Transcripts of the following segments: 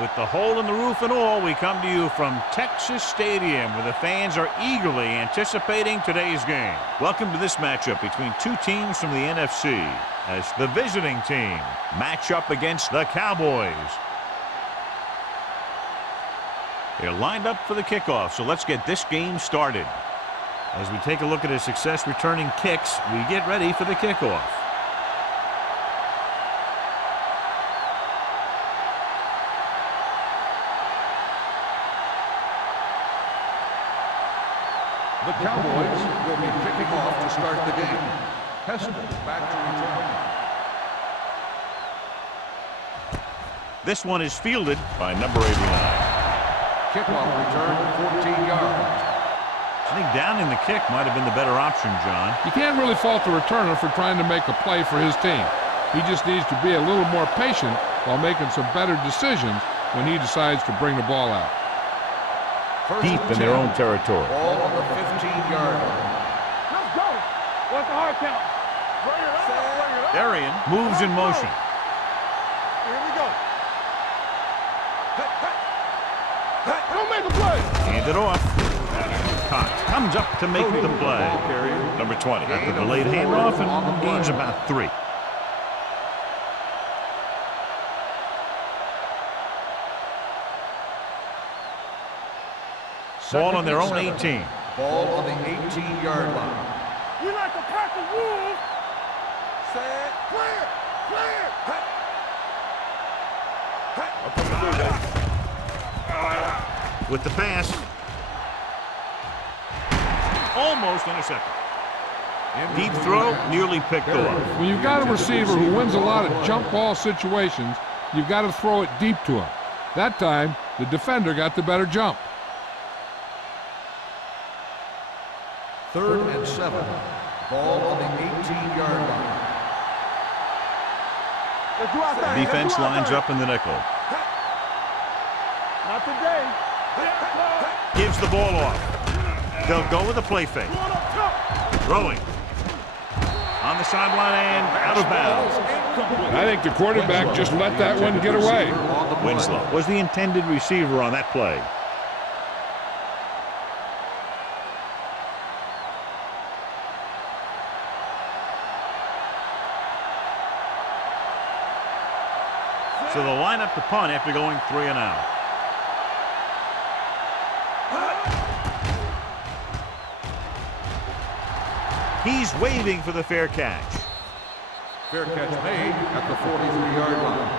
With the hole in the roof and all, we come to you from Texas Stadium, where the fans are eagerly anticipating today's game. Welcome to this matchup between two teams from the NFC, as the visiting team match up against the Cowboys. They're lined up for the kickoff, so let's get this game started. As we take a look at his success returning kicks, we get ready for the kickoff. The Cowboys will be kicking off to start the game. Heston back to return. This one is fielded by number 89. Kickoff return, 14 yards. I think down in the kick might have been the better option, John. You can't really fault the returner for trying to make a play for his team. He just needs to be a little more patient while making some better decisions when he decides to bring the ball out. Deep in their own territory. Ball on the 15-yard line. Let's go. What's the hard count? Bring it up. Bring it up. Darian moves in motion. Here we go. Don't make a play. Hand it off. Cox comes up to make the play. Number 20 got the delayed handoff and gains about 3. Ball on their own 18. Ball on the 18-yard line. We like to pack the rules. Set. Clear. Clear. With the pass. Almost intercepted. Deep throw, nearly picked off. When you've got a receiver who wins a lot of jump ball situations, you've got to throw it deep to him. That time, the defender got the better jump. 3rd and 7. Ball on the 18-yard line. Defense lines up in the nickel. Not today. Gives the ball off. They'll go with a play fake. Throwing. On the sideline and out of bounds. I think the quarterback just let that one get away. Winslow was the intended receiver on that play. So they'll line up to punt after going 3 and out. He's waving for the fair catch. Fair catch made at the 43-yard line.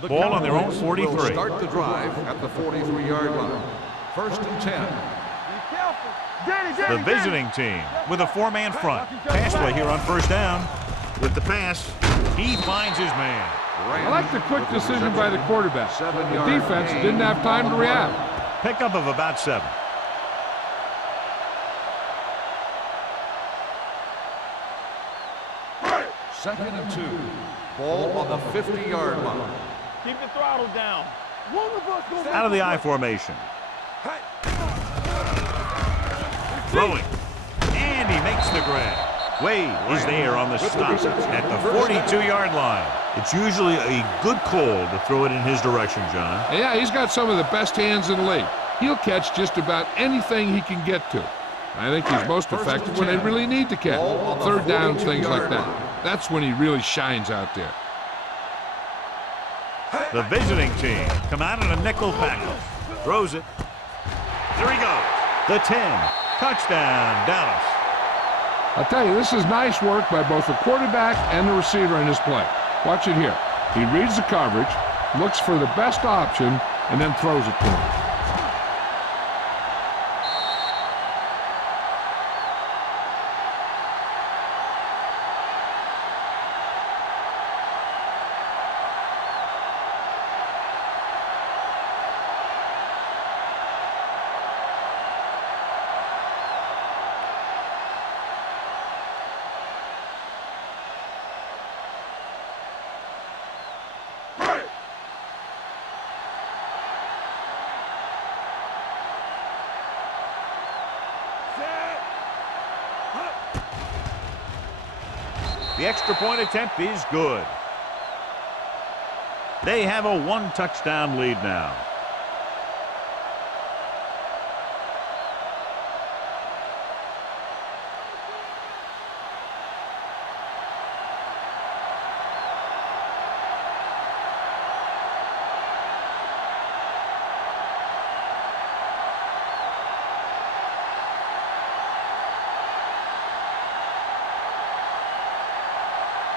The Ball on their own 43. Will start the drive at the 43-yard line. 1st and 10. The visiting team with a 4-man front. Pass play here on 1st down. With the pass, he finds his man. I like the quick decision by the quarterback. The defense didn't have time to react. Pickup of about 7. Second and 2. Ball on the 50-yard line. Keep the throttle down. Out of the I formation. Throwing. And he makes the grab. Wade is there on the stop at the 42-yard line. It's usually a good call to throw it in his direction, John. Yeah, he's got some of the best hands in the league. He'll catch just about anything he can get to. I think he's most effective when they really need to catch. 3rd down, things like that. That's when he really shines out there. The visiting team come out in a nickel package. Throws it. There he goes. The 10. Touchdown, Dallas. I'll tell you, this is nice work by both the quarterback and the receiver in this play. Watch it here. He reads the coverage, looks for the best option, and then throws it to him. The extra point attempt is good. They have a one-touchdown lead now.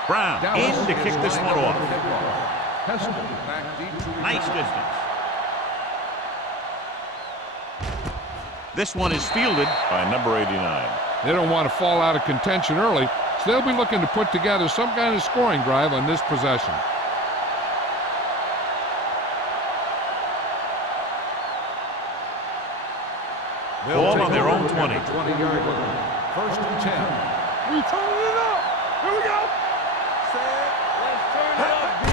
Brown in to kick this one off. Nice distance. This one is fielded by number 89. They don't want to fall out of contention early, so they'll be looking to put together some kind of scoring drive on this possession. Ball on their own 20. 20-yard line. First and 10. We turning it up. Here we go. Let's turn it up, D.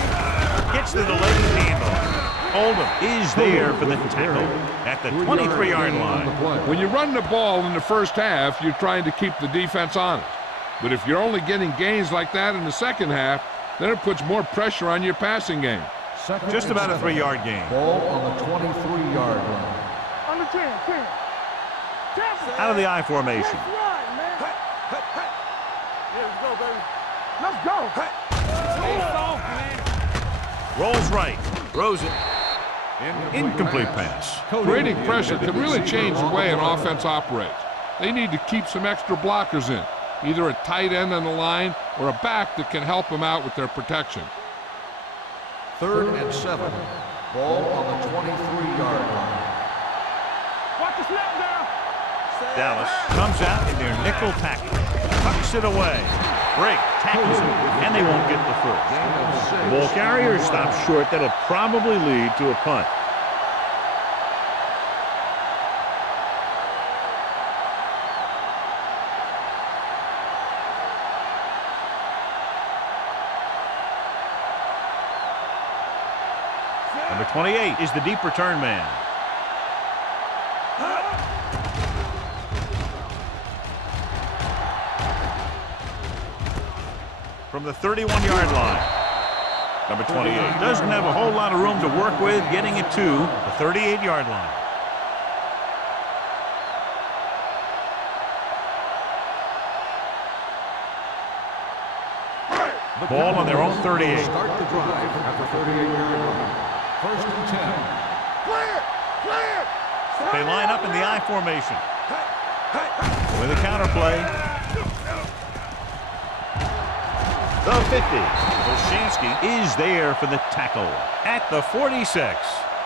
Gets to the delayed handle. Oldham is there for the tackle at the 23-yard line. When you run the ball in the first half, you're trying to keep the defense honest. But if you're only getting gains like that in the second half, then it puts more pressure on your passing game. Just about a 3-yard gain. Ball on the 23-yard line. Under 10, 10. Out of the I formation. That's right, man. Yeah, let's go, baby. Let's go. Stay soft, man. Rolls right. Throws it. Incomplete pass. Creating pressure can really change the way an offense operates. They need to keep some extra blockers in, either a tight end on the line or a back that can help them out with their protection. 3rd and 7. Ball on the 23-yard line. Watch the snap down. Dallas comes out in their nickel tackle. Tucks it away. Break, tackles it, and they won't get the first. The ball carrier stops short. That'll probably lead to a punt. Number 28 is the deep return man. From the 31-yard line. Number 28 doesn't have a whole lot of room to work with, getting it to the 38-yard line. Ball on their own 38. Start the drive at the 38-yard line. First and 10. Clear! Clear! They line up in the I formation. With a counter play. The 50. Olshansky is there for the tackle at the 46.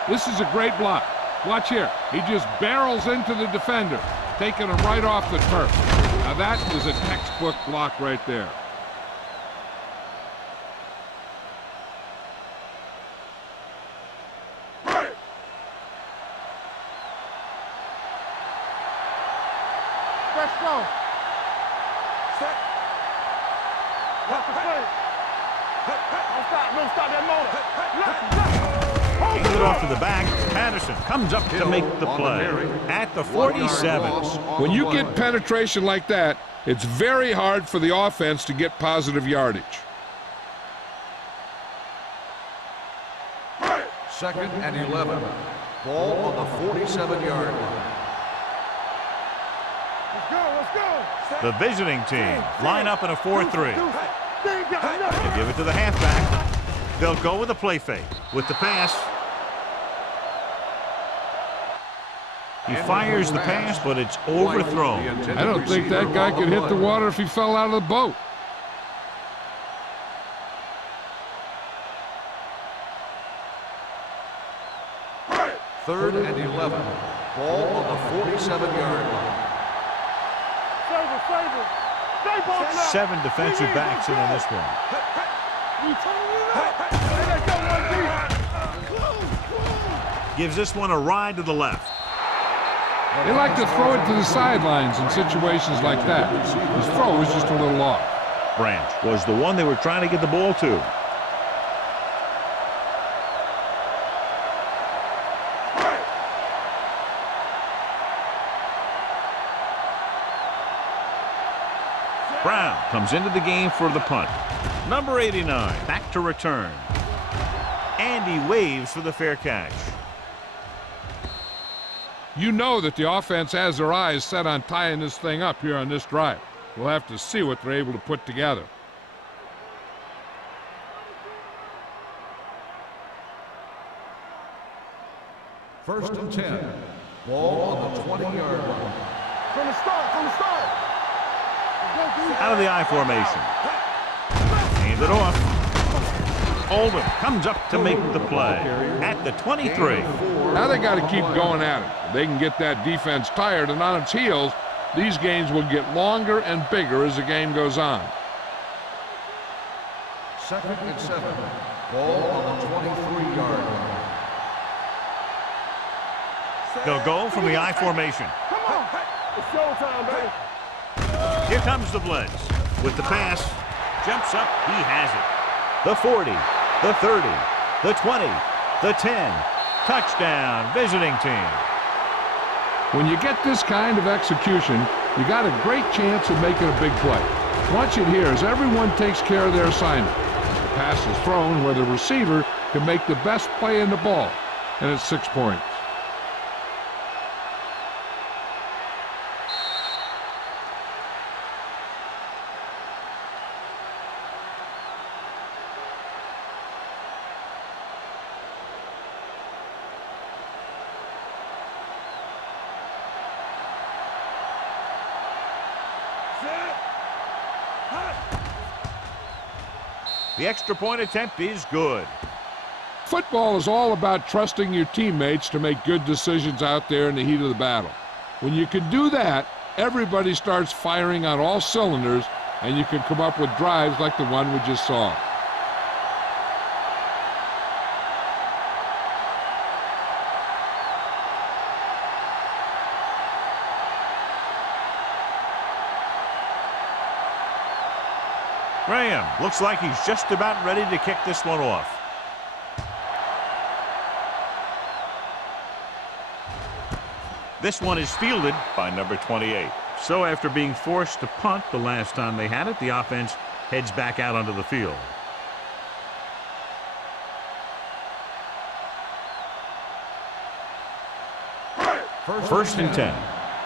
This is a great block. Watch here. He just barrels into the defender, taking him right off the turf. Now that is a textbook block right there. Let's go. Set. Watch the play. Don't stop that motor. Hangs it off to the back. Patterson comes up to make the play at the 47. When you get penetration like that, it's very hard for the offense to get positive yardage. 2nd and 11. Ball on the 47-yard line. Let's go, let's go. The visiting team line up in a 4-3. They give it to the halfback. They'll go with a play fake. With the pass. He fires the pass, but it's overthrown. I don't think that guy could hit the water if he fell out of the boat. Third and 11. Ball on the 47-yard line. Seven defensive backs in on this one. Gives this one a ride to the left. They like to throw it to the sidelines in situations like that. His throw was just a little off. Branch was the one they were trying to get the ball to. Brown comes into the game for the punt. Number 89 back to return. And he waves for the fair catch. You know that the offense has their eyes set on tying this thing up here on this drive. We'll have to see what they're able to put together. First and 10. Ball on the 20-yard line. From the start, from the start. Out of the I formation. Hand it off. Oldham comes up to make the play at the 23. Now they got to keep going at it. If they can get that defense tired and on its heels, these games will get longer and bigger as the game goes on. Second and 7. Ball on the 23-yard line. They'll go from the I formation. Come on. It's showtime, baby. Here comes the blitz. With the pass, jumps up, he has it. The 40, the 30, the 20, the 10. Touchdown, visiting team. When you get this kind of execution, you got a great chance of making a big play. Watch it here as everyone takes care of their assignment. The pass is thrown where the receiver can make the best play in the ball, and it's 6 points. The extra point attempt is good. Football is all about trusting your teammates to make good decisions out there in the heat of the battle. When you can do that, everybody starts firing on all cylinders, and you can come up with drives like the one we just saw. Graham looks like he's just about ready to kick this one off. This one is fielded by number 28. So after being forced to punt the last time they had it, the offense heads back out onto the field. First and 10.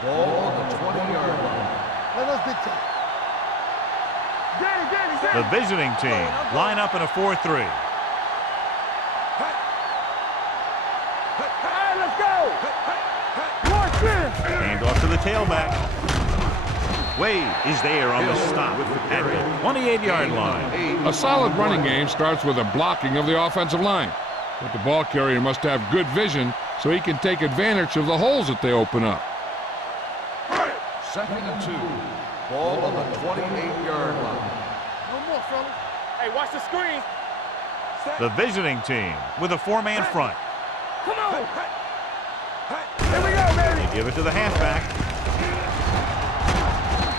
Ball on the 20-yard line. Let us big time. The visiting team line up in a 4-3. Hey, let's go. Hand off to the tailback. Wade is there on the stop at the 28-yard line. A solid running game starts with a blocking of the offensive line. But the ball carrier must have good vision so he can take advantage of the holes that they open up. Second and 2. Ball on the 28-yard line. No more, fellas. Hey, watch the screen. The visiting team with a 4-man front. Come on. Here we go, baby. They give it to the halfback.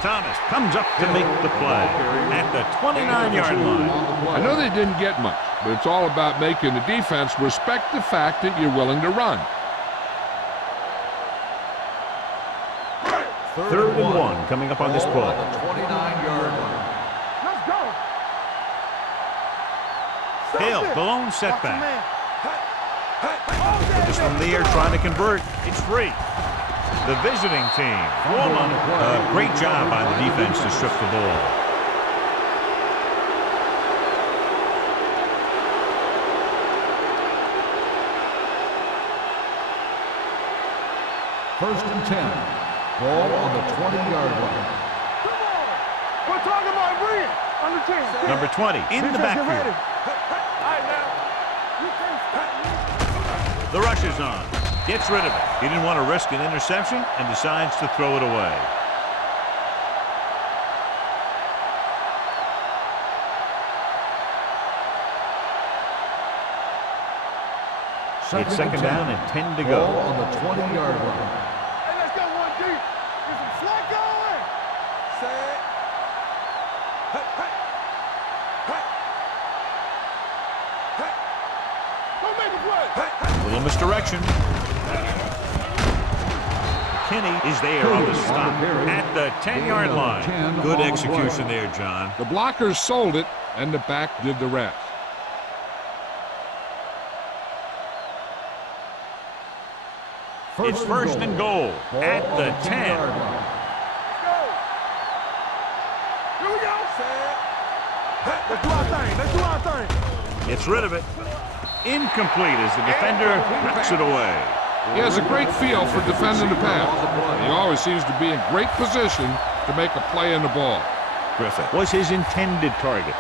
Thomas comes up to make the play at the 29-yard line. I know they didn't get much, but it's all about making the defense respect the fact that you're willing to run. Third and 1 coming up on this play. On the 29-yard line. Let's go. Hill, the lone setback. This from there trying to convert. It's free. The visiting team. A great job by the defense to strip the ball. First and 10. Ball on the 20-yard line. Come on. We're talking about bringing on the team. Number 20 in the backfield. All right, now. You can't stop me. The rush is on. Gets rid of it. He didn't want to risk an interception and decides to throw it away. It's second down and 10 to go. Ball on the 20-yard line. Hey, let's go one deep. Get some slack going. Set. Go make a play. A little misdirection. McKinney is there on the stop at the 10-yard line. Good execution there, John. The blockers sold it, and the back did the rest. It's first and goal at the 10. Here we go. Let's do our thing. Let's do our thing. Gets rid of it. Incomplete as the defender knocks it away. He has a great feel for defending the pass. He always seems to be in great position to make a play in the ball. Griffith was his intended target.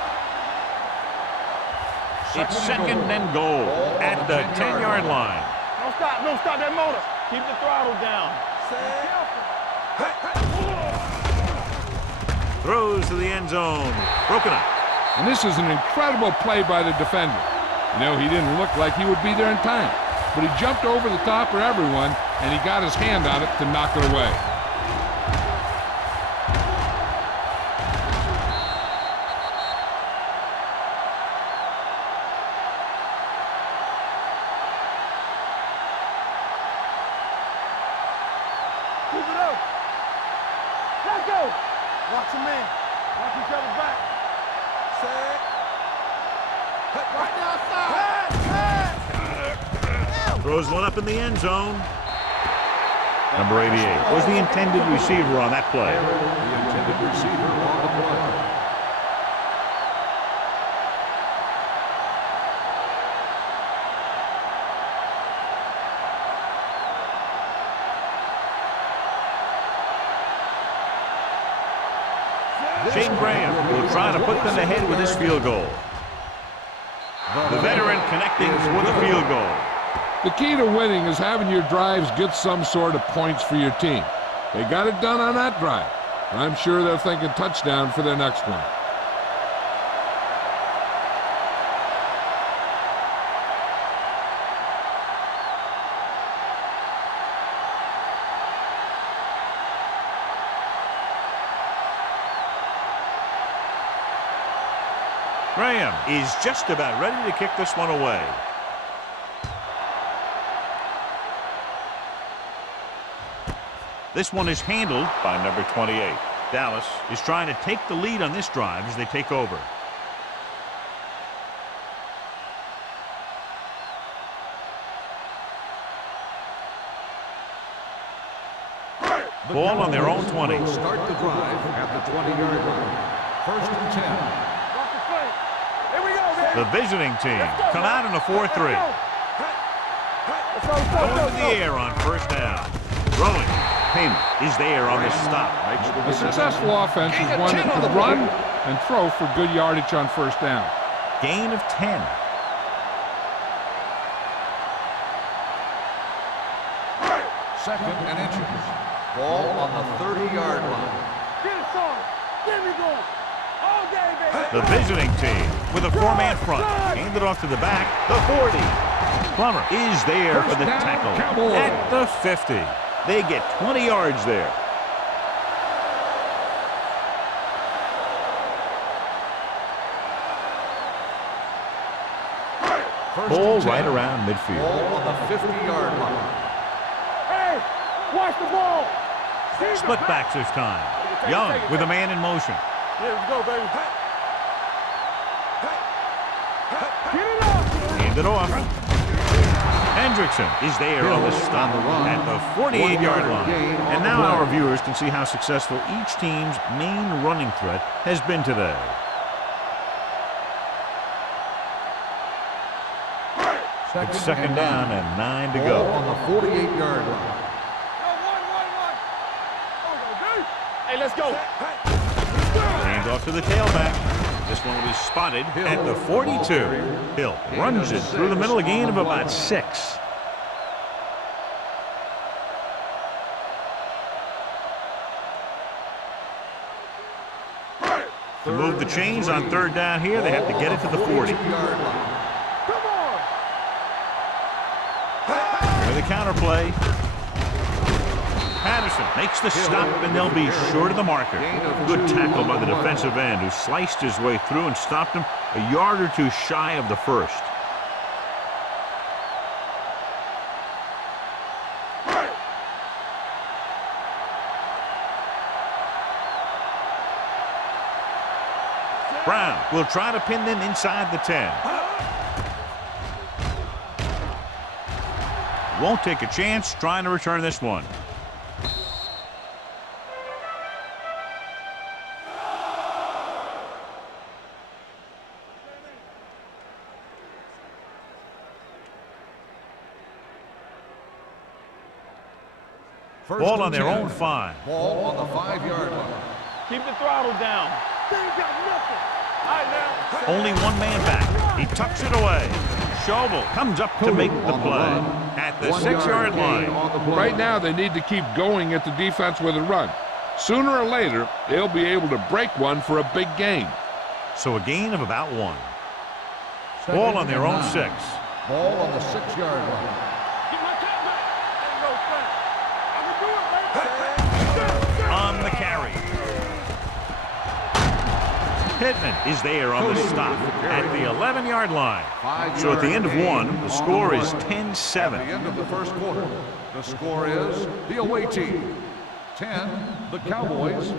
It's second and goal at the 10-yard line. No stop that motor. Keep the throttle down. Throws to the end zone. Broken up. And this is an incredible play by the defender. You know, he didn't look like he would be there in time, but he jumped over the top of everyone, and he got his hand on it to knock it away. Keep it up. Let's go. Watch your man. Watch each other back. Set. Right outside. Throws one up in the end zone. Number 88 was the intended receiver on that play. The intended receiver on the play. Shane Graham will try to put them ahead with this field goal. The veteran connecting for the field goal. The key to winning is having your drives get some sort of points for your team. They got it done on that drive. I'm sure they're thinking touchdown for their next one. Graham is just about ready to kick this one away. This one is handled by number 28. Dallas is trying to take the lead on this drive as they take over. Ball on their own 20. Start the drive at the 20-yard line. First and 10. The visiting team come out in a 4-3. Going to the air on first down. Throwing. Payment is there on the stop. A successful offense is one that can run and throw for good yardage on first down. Gain of 10. Second and inches. Ball on the 30-yard line. Get it, son. Get me going. All day, baby. The visiting team with a four-man front. Hand it off to the back. The 40. Plummer is there for the tackle at the 50. They get 20 yards there. Ball right around midfield. Ball on the 50-yard line. Hey, watch the ball. Split backs this time. Young with a man in motion. Here we go, baby. Get it up. Hand it off. Hendrickson is there on the stop at the 48-yard line. And now our viewers can see how successful each team's main running threat has been today. It's second down and 9 to go. Ball on the 48-yard line. Hey, let's go. Hand off to the tailback. This one will be spotted at the 42. Hill runs it through the middle, a gain of about 6. To move the chains on third down here, they have to get it to the 40. Come on. For the counter play. Patterson makes the stop, and they'll be short of the marker. Good tackle by the defensive end, who sliced his way through and stopped him a yard or two shy of the first. Brown will try to pin them inside the 10. Won't take a chance trying to return this one. Ball on their own 5. Ball on the 5-yard line. Keep the throttle down. They ain't got nothing. All right, now. Only one man back. He tucks it away. Schobel comes up to make the play at the 6-yard line. Right now, they need to keep going at the defense with a run. Sooner or later, they'll be able to break one for a big gain. So a gain of about 1. Ball on their own 6. Ball on the 6-yard line. Get my top back. Ain't no thing. I can do it, baby. On the carry. Pittman is there on the stop at the 11-yard line. So at the end of 1, the score is 10-7. At the end of the first quarter, the score is the away team 10, the Cowboys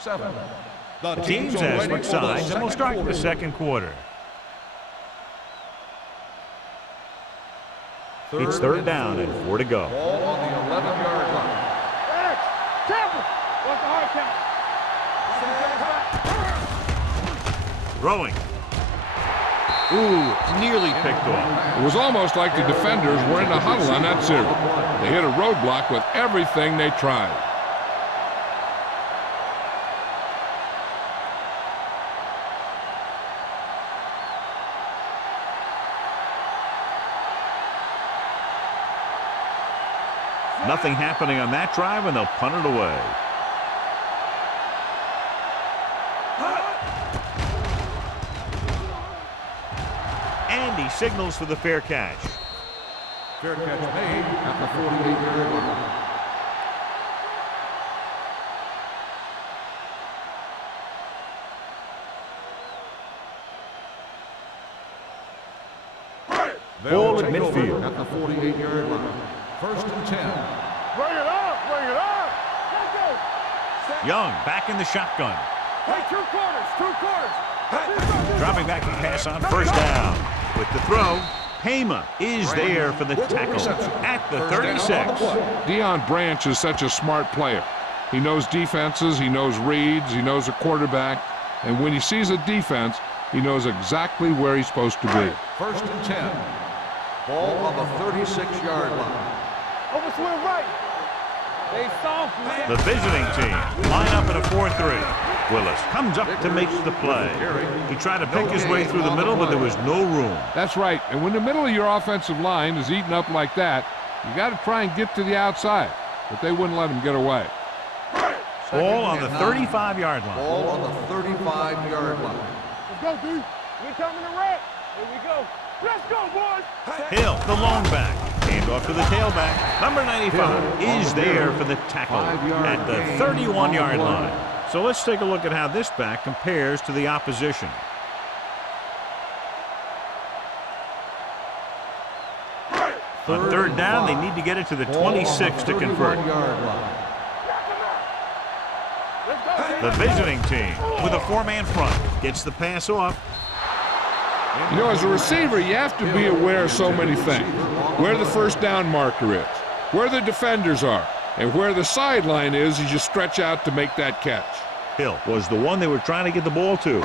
7. The teams have switched sides and will start the second quarter. It's third down and 4 to go. Ball on the 11-yard line. X, Tampa. What's the hard count? Throwing. Ooh, nearly picked off. It was almost like the defenders were in a huddle on that series. They hit a roadblock with everything they tried. Nothing happening on that drive, and they'll punt it away. And he signals for the fair catch. Fair catch made at the 48-yard line. Ball at midfield. At the 48-yard line. First and 10. Bring it up. Bring it up. Let's go. Young back in the shotgun. Hey, 2 quarters. 2 quarters. Dropping back to pass on first down. With the throw, Pema is there for the tackle at the 36. Deion Branch is such a smart player. He knows defenses, he knows reads, he knows a quarterback, and when he sees a defense, he knows exactly where he's supposed to be. First and 10. Ball on the 36-yard line. Over swing right. They soft, man. The visiting team line up in a 4-3. Willis comes up to make the play. He tried to pick his way through the middle, but there was no room. That's right, and when the middle of your offensive line is eaten up like that, you got to try and get to the outside, but they wouldn't let him get away. Ball on the 35-yard line. Ball on the 35-yard line. Let's go, D. We coming to wreck. Here we go. Let's go, boys. Hill, the long back. Hand off to the tailback. Number 95 is there for the tackle at the 31-yard line. So let's take a look at how this back compares to the opposition. On third down, they need to get it to the 26 to convert. The visiting team with a 4-man front gets the pass off. You know, as a receiver, you have to be aware of so many things. Where the first down marker is, where the defenders are, and where the sideline is as you stretch out to make that catch. Hill was the one they were trying to get the ball to.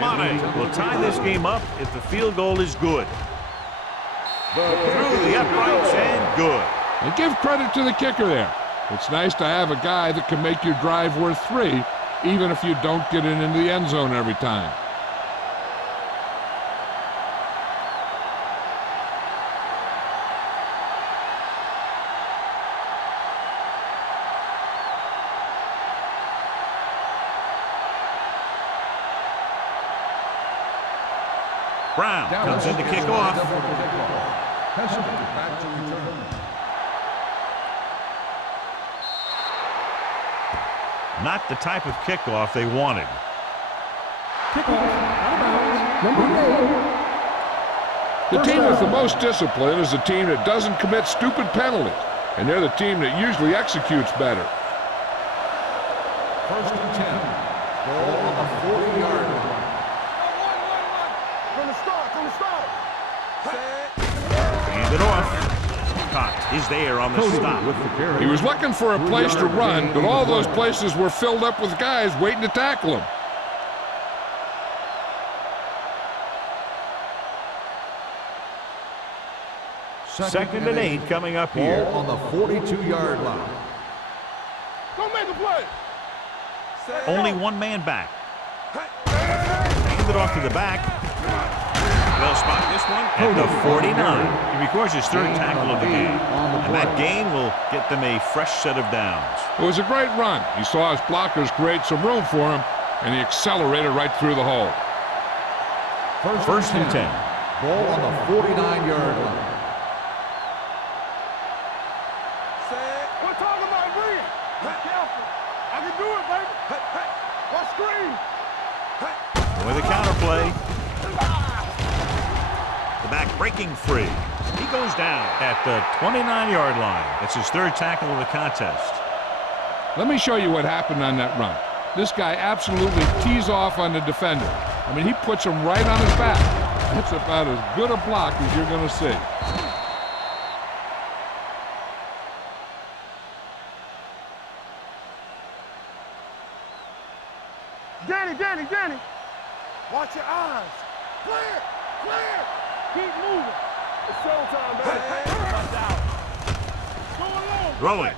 Mane will tie this game up if the field goal is good. Through the uprights and good. And give credit to the kicker there. It's nice to have a guy that can make your drive worth 3, even if you don't get it into the end zone every time. Brown comes in to kick off. Back to return. Not the type of kickoff they wanted. The team with the most discipline is the team that doesn't commit stupid penalties. and they're the team that usually executes better. First and 10. Ball on the 40-yard line. From the start. Hand it off. Caught is there on the stop. With the carry. He was looking for a place to run, but all those places were filled up with guys waiting to tackle him. Second and 8 coming up here. Ball on the 42-yard line. Go make a play. Only one man back. Hand it off to the back. They'll spot this one at the 49. He records his third tackle of the game. And that gain will get them a fresh set of downs. It was a great run. He saw his blockers create some room for him, and he accelerated right through the hole. First and 10. Ball on the 49-yard line. We're talking about Reed. Be careful. I can do it, baby. What screen? With a counterplay. The back breaking free. He goes down at the 29-yard line. It's his third tackle of the contest. Let me show you what happened on that run. This guy absolutely tees off on the defender. I mean, he puts him right on his back. That's about as good a block as you're going to see. Danny. Watch your eyes. Clear. Keep moving. It's showtime, baby. Touchdown. Go along. Throwing.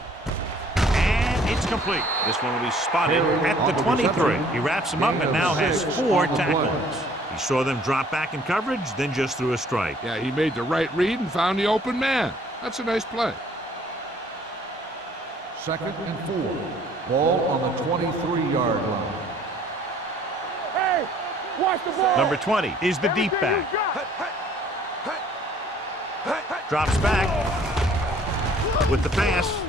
And it's complete. This one will be spotted at the 23. He wraps him up and now has 4 tackles. He saw them drop back in coverage, then just threw a strike. Yeah, he made the right read and found the open man. That's a nice play. Second and 4. Ball on the 23-yard line. Hey, watch the ball. Number 20 is the deep back. Drops back with the pass.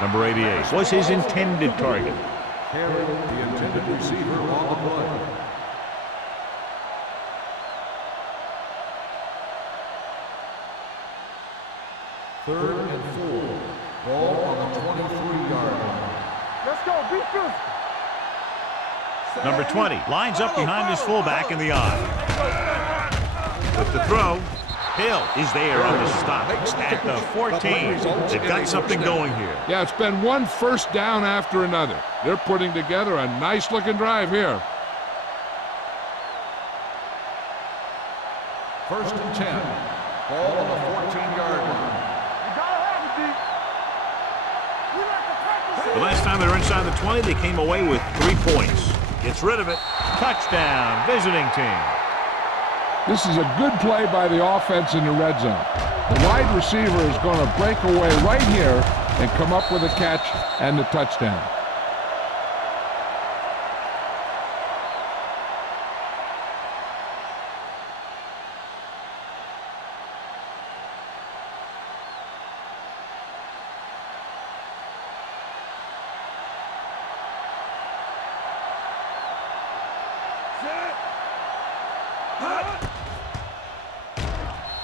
Number 88 was his intended target. Carry the intended receiver on the play. Third and 4. Ball on the 23-yard line. Let's go. Be physical. Number 20 lines up behind his fullback in the eye. With the throw, Hill is there on the stop at the 14. They've got something going here. Yeah, it's been one first down after another. They're putting together a nice-looking drive here. First and 10. Ball on the 14-yard line. You gotta have it, D. We like to practice. The last time they were inside the 20, they came away with 3 points. Gets rid of it. Touchdown, visiting team. This is a good play by the offense in the red zone. The wide receiver is going to break away right here and come up with a catch and the touchdown.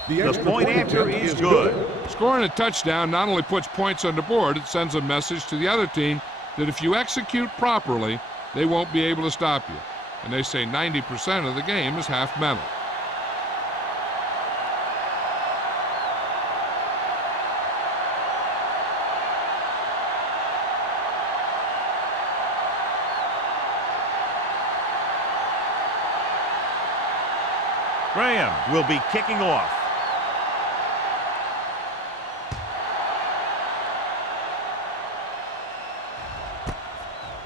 The point after is good. Scoring a touchdown not only puts points on the board, it sends a message to the other team that if you execute properly, they won't be able to stop you. And they say 90% of the game is half mental. Graham will be kicking off.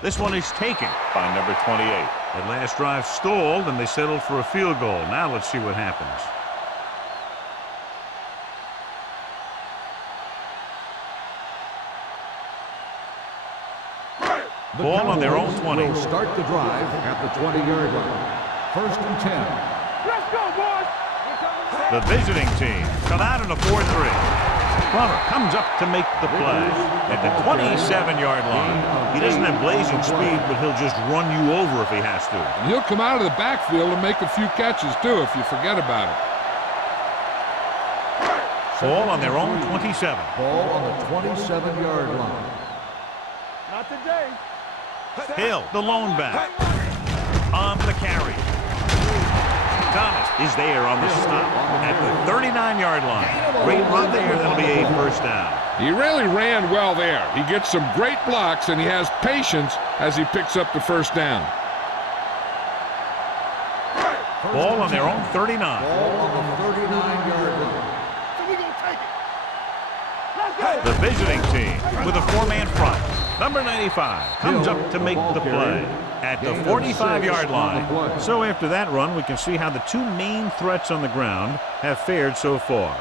This one is taken by number 28. That last drive stalled, and they settled for a field goal. Now let's see what happens. Ball on their own 20. Will start the drive at the 20-yard line. First and 10. Let's go, boys. The visiting team come out in a 4-3. Plummer comes up to make the play at the 27-yard line. He doesn't have blazing speed, but he'll just run you over if he has to. And he'll come out of the backfield and make a few catches, too, if you forget about it. Ball on their own 27. Ball on the 27-yard line. Not today. Hill, the lone back. On the carry. Thomas is there on the stop at the 39-yard line. Great run there. That'll be a first down. He really ran well there. He gets some great blocks, and he has patience as he picks up the first down. Ball on their own 39. Ball on the 39-yard line. So we gonna take it. Let's go. The visiting team with a four-man front. Number 95 comes up to make the play at the 45-yard line. So after that run, we can see how the two main threats on the ground have fared so far.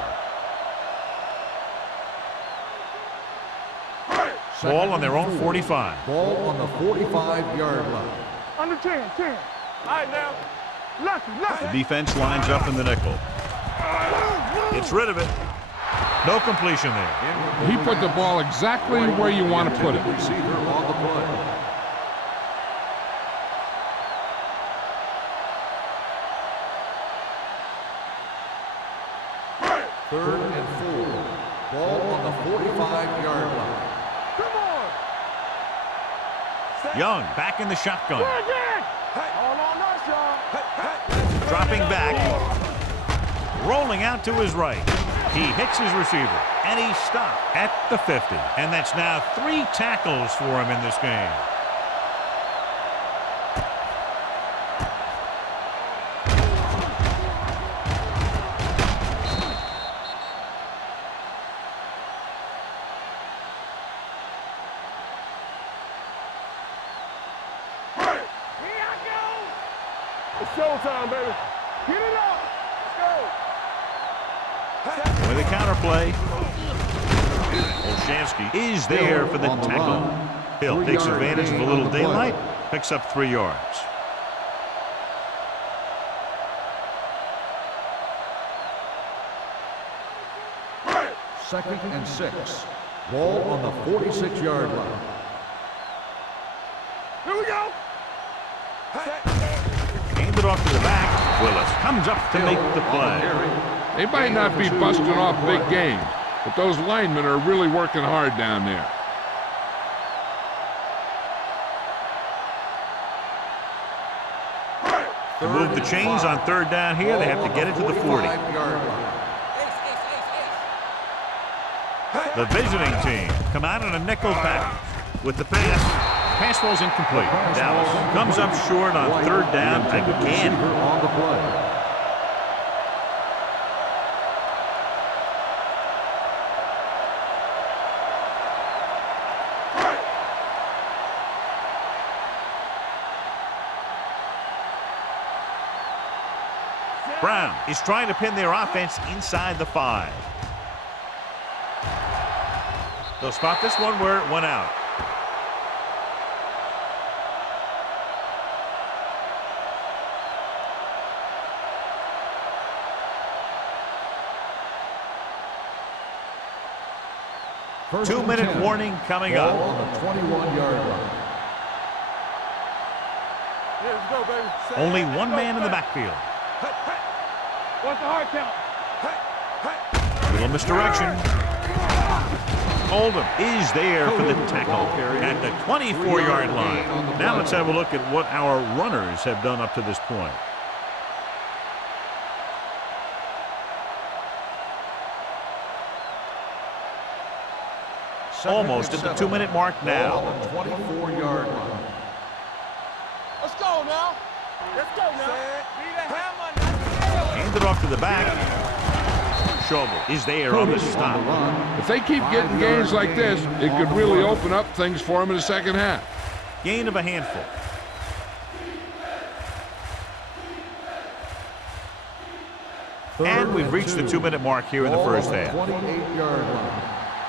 Ball on their own 45. Ball on the 45-yard line. Under 10, 10. All right, now. Lucky. The defense lines up in the nickel. Gets rid of it. No completion there. He put the ball exactly where you want to put it. Receiver on the play. Third and 4. Ball on the 45-yard line. Come on. Young back in the shotgun. All on us, y'all. Dropping back. Rolling out to his right. He hits his receiver, and he stopped at the 50. And that's now 3 tackles for him in this game. Here I go. It's showtime, baby. Get it up. Let's go. With a counterplay, Olshansky is there for the tackle. Hill takes advantage of a little daylight, picks up 3 yards. Second and 6. Ball on the 46-yard line. Here we go. Handed off to the back. Willis comes up to make the play. They might not be busting off big games, but those linemen are really working hard down there. To move the chains on third down here, they have to get it to the 40. The visiting team come out in a nickel package with the pass. Pass falls incomplete. Dallas comes up short on third down again. On the play. Brown is trying to pin their offense inside the 5. They'll spot this one where it went out. First 2-minute warning coming up. Ball on the 21-yard line. Here, let's go, baby. Only one man in the backfield. What's the hard count? Little misdirection. Oldham is there for the tackle at the 24-yard line. Now let's have a look at what our runners have done up to this point. Almost at the 2-minute mark now. Ball on the 24-yard line. Let's go now. Let's go now. Be the hammer now. Handed off to the back. Schobel is there on the stop. If they keep getting gains like this, it could really open up things for them in the second half. Gain of a handful. And we've reached the 2-minute mark here in the first half. 28-yard line.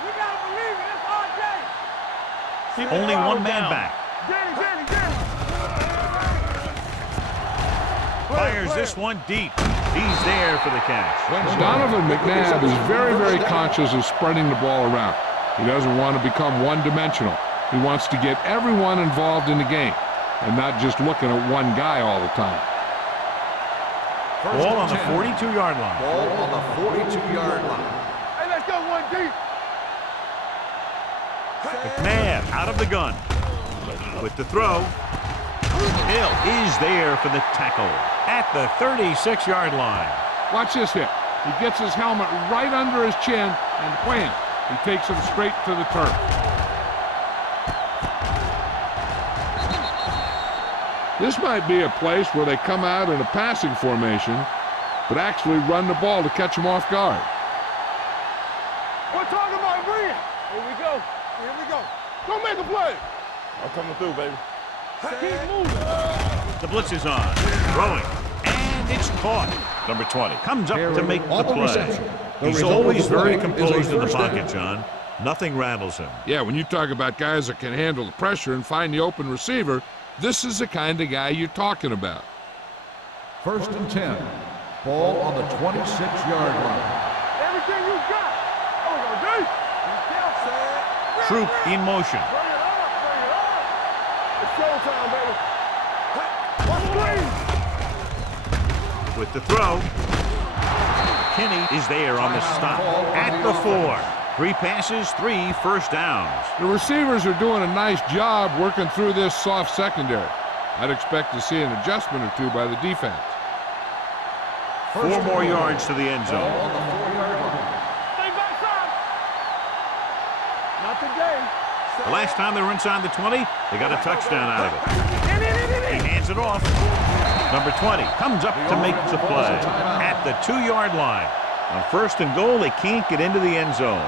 You gotta believe it. It's RJ. Keep the Only throttle one man down. back. Jenny. Fires this one deep. He's there for the catch. Donovan McNabb is very, very conscious of spreading the ball around. He doesn't want to become one-dimensional. He wants to get everyone involved in the game and not just looking at one guy all the time. Ball on the 42-yard line. Ball on the 42-yard line. Hey, McNabb out of the gun. With the throw. Hill is there for the tackle at the 36-yard line. Watch this hit. He gets his helmet right under his chin, and wham, he takes him straight to the turf. This might be a place where they come out in a passing formation, but actually run the ball to catch him off guard. We're talking about bring it. Here we go. Here we go. Go make a play. I'm coming through, baby. Keep moving. The blitz is on. Throwing. And it's caught. Number 20 comes up to make the play. He's always very composed in the pocket, John. Nothing rattles him. Yeah, when you talk about guys that can handle the pressure and find the open receiver, this is the kind of guy you're talking about. 1st and 10. Ball on the 26-yard line. Everything you got. Oh, go deep. Troop in motion. Bring it up. Bring it up. It's showtime, baby. One screen. With the throw. Kenny is there on the stop at the 4. 3 passes, 3 first downs. The receivers are doing a nice job working through this soft secondary. I'd expect to see an adjustment or two by the defense. 4 more yards to the end zone. On the 4-yard line. Stay backside. Not today. The last time they were inside the 20, they got a touchdown out of it. He hands it off. Number 20 comes up to make the play at the 2-yard line. On 1st and goal, they can't get into the end zone.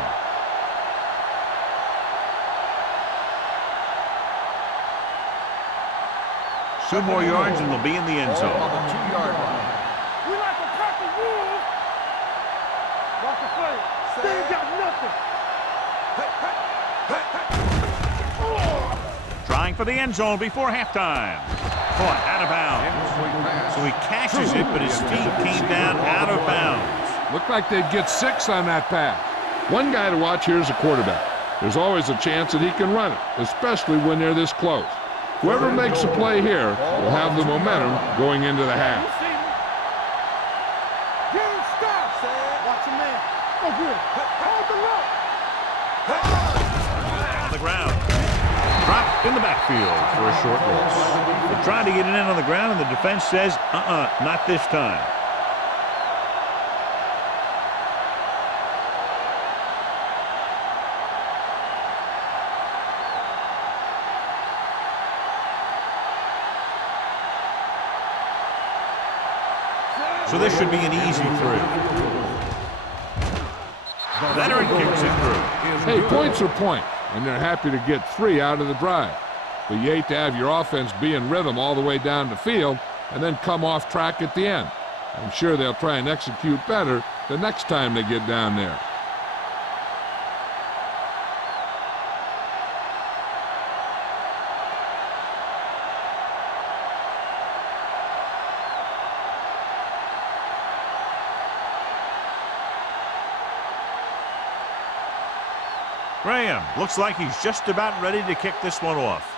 Two more yards and they'll be in the end Ball on zone. the 2-yard line. We like to cut the rules. Watch the play. They ain't got nothing. Trying for the end zone before halftime. Caught out of bounds. So he catches it, but his feet came down out of bounds. Looked like they'd get 6 on that pass. One guy to watch here is a quarterback. There's always a chance that he can run it, especially when they're this close. Whoever makes a play here will have the momentum going into the half. Game stop. Watch your man. Oh, good. Hold the rope. On the ground. Dropped in the backfield for a short loss. They tried to get it in on the ground, and the defense says, not this time. So this should be an easy through. Veteran kicks it through. Hey, points are points, and they're happy to get 3 out of the drive. But you hate to have your offense be in rhythm all the way down the field and then come off track at the end. I'm sure they'll try and execute better the next time they get down there. Graham looks like he's just about ready to kick this one off.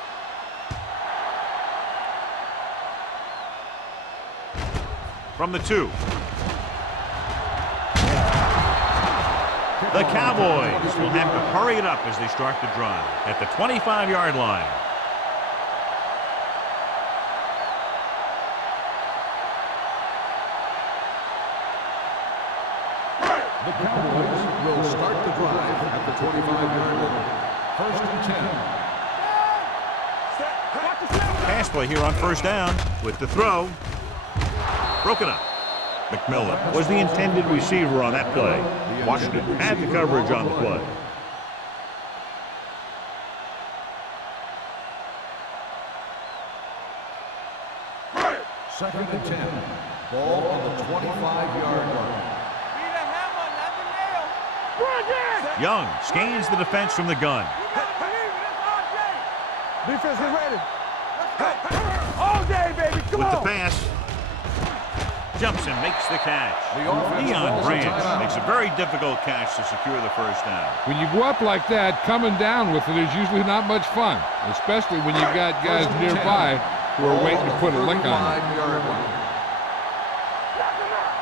From the 2. The Cowboys will have to hurry it up as they start the drive at the 25-yard line. The Cowboys will start the drive at the 25-yard line. 1st and 10. Pass play here on 1st down with the throw. Broken up. McMillan was the intended receiver on that play. Washington had the coverage on the play. Second and 10. Ball on the 25-yard line. Young scans the defense from the gun. Defense is ready. All day, baby. Come With on. the pass. Jumps and makes the catch. The offense Leon calls a Branch timeout. makes a very difficult catch to secure the 1st down. When you go up like that, coming down with it is usually not much fun, especially when you've got guys 1st and 10. nearby who are waiting to put a lick on it. 35-yard line. Knock him out.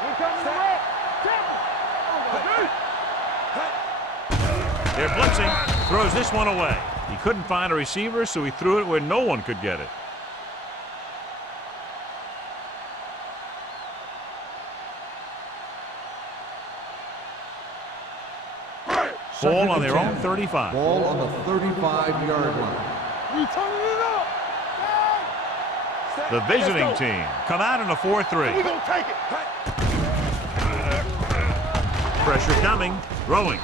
We coming to rock. Tap him. Oh, my God. They're blitzing. Throws this one away. He couldn't find a receiver, so he threw it where no one could get it. Ball on their own 35. Ball on the 35-yard line. We turning it up. The visiting team come out in a 4-3. We gonna take it. Pressure coming. Throwing.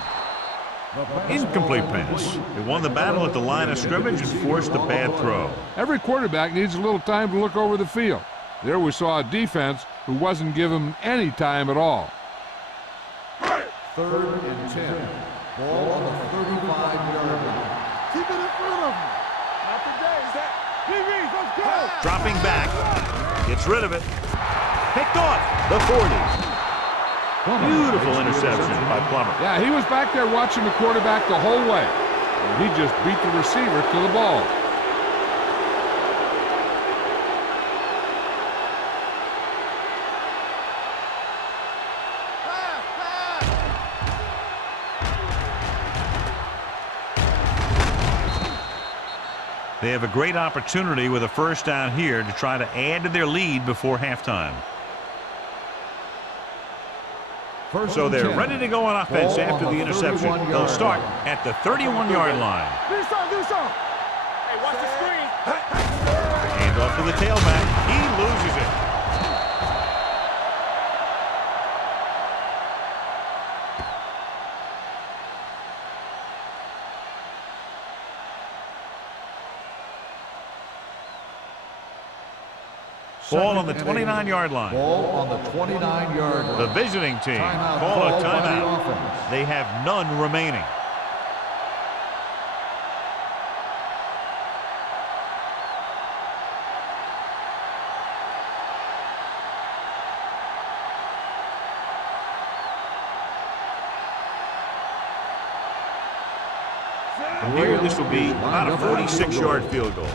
Incomplete pass. They won the battle at the line of scrimmage and forced a bad throw. Every quarterback needs a little time to look over the field. There we saw a defense who wasn't given any time at all. 3rd and 10. Ball on the 35-yard line. Keep it in front of him. Not today. DBs, let's go. Dropping back. Gets rid of it. Picked off. The 40. Beautiful interception by Plummer. Yeah, he was back there watching the quarterback the whole way. And he just beat the receiver to the ball. They have a great opportunity with a first down here to try to add to their lead before halftime. So they're ready to go on offense after the interception. They'll start at the 31-yard line. Do something. Hey, watch the screen. Hand off to the tailback. He loses it. Ball on the 29-yard line. Ball on the 29-yard line. The visiting team call a timeout. They have none remaining. From here, this will be about a 46-yard field goal.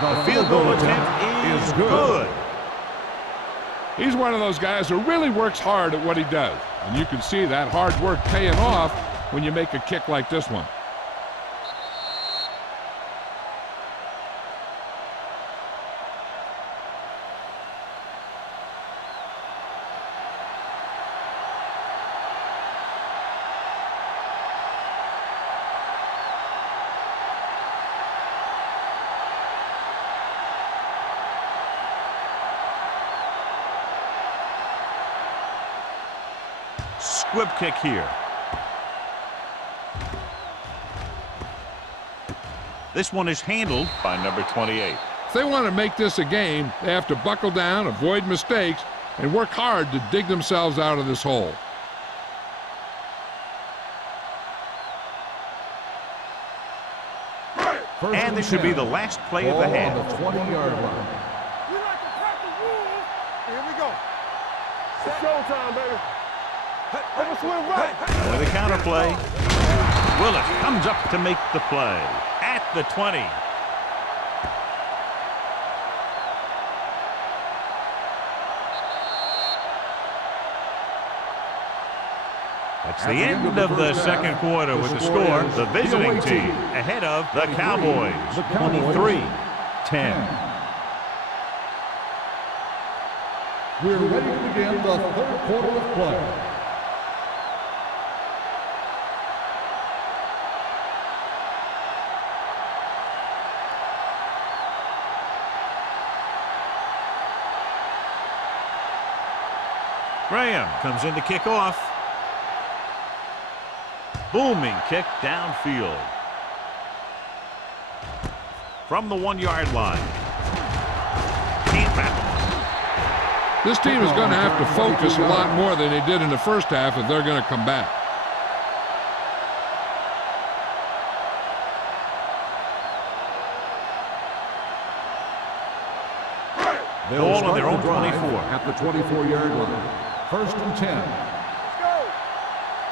The field goal attempt is good. He's one of those guys who really works hard at what he does. And you can see that hard work paying off when you make a kick like this one. Squib kick here. This one is handled by number 28. If they want to make this a game, they have to buckle down, avoid mistakes, and work hard to dig themselves out of this hole. And this should be the last play of the half. On the 20-yard line. We like to crack the rules. Here we go. It's showtime, baby. Over swing right. With a counter play. Willis comes up to make the play at the 20. That's the end of the second quarter with the score. The visiting team ahead of the Cowboys, 23-10. We're ready to begin the third quarter of play. Graham comes in to kick off. Booming kick downfield. From the 1-yard line. Can't wrap him. This team is going to have to focus a lot more than they did in the first half if they're going to come back. Ball on their own 24. At the 24-yard line. 1st and 10. Let's go.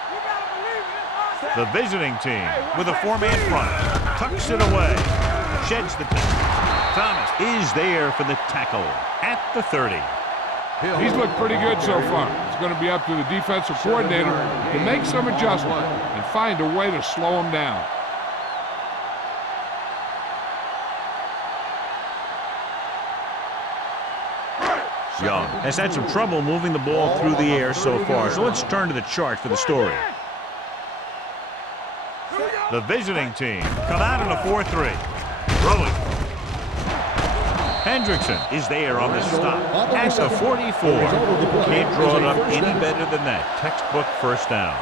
You gotta believe it. It's our The visiting team with a 4-man front. Tucks it away. Sheds the tackle. Thomas is there for the tackle at the 30. He's looked pretty good so far. It's going to be up to the defensive coordinator to make some adjustment and find a way to slow him down. Young has had some trouble moving the ball through the air so far, so let's turn to the chart for the story. The visiting team come out in a 4-3. Rolling. Hendrickson is there on the stop at the 44. Can't draw it up any better than that. Textbook first down.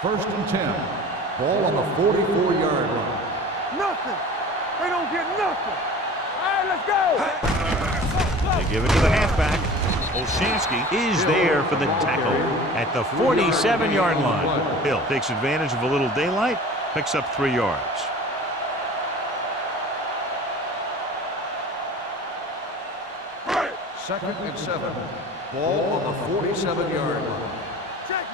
First and 10. Ball on the 44-yard line. Nothing. They don't get nothing. All right, let's go. They give it to the halfback. Olshansky is there for the tackle at the 47-yard line. Hill takes advantage of a little daylight, picks up 3 yards. Second and 7. Ball on the 47-yard line. Check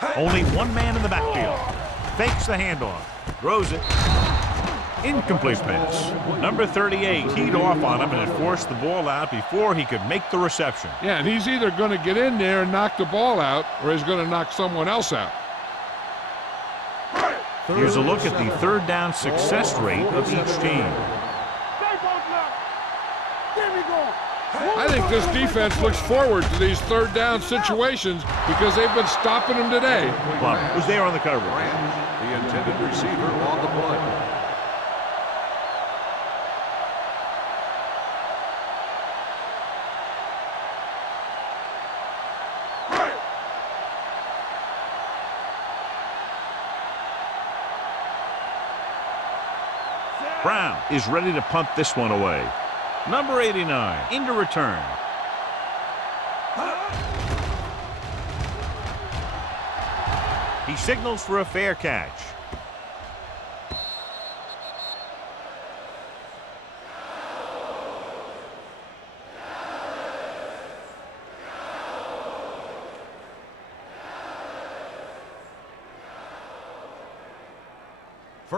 it. Only one man in the backfield. Fakes the handoff. Throws it. Incomplete pass. Number 38 teed off on him and had forced the ball out before he could make the reception. Yeah, and he's either going to get in there and knock the ball out, or he's going to knock someone else out. Here's a look at the third down success rate of each team. I think this defense looks forward to these third down situations because they've been stopping them today. Plum was there on the cover. The intended receiver on the play. Brown is ready to punt this one away. Number 89 into return. He signals for a fair catch.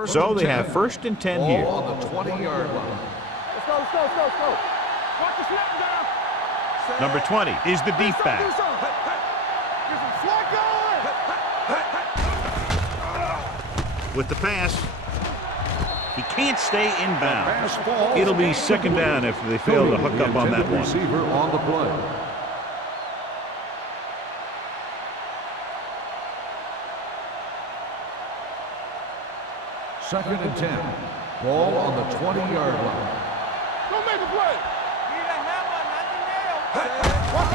So they have first and 10 here. Ball on the 20-yard line. Let's go, let's go, let's go, let's go. Watch the snap down. Number 20 is the deep back. Get some slack going. With the pass, he can't stay inbound. It'll be second down if they fail to hook up on that one. Receiver on the play. Second and 10. Ball on the 20-yard line. Don't make a play. Need a hammer, not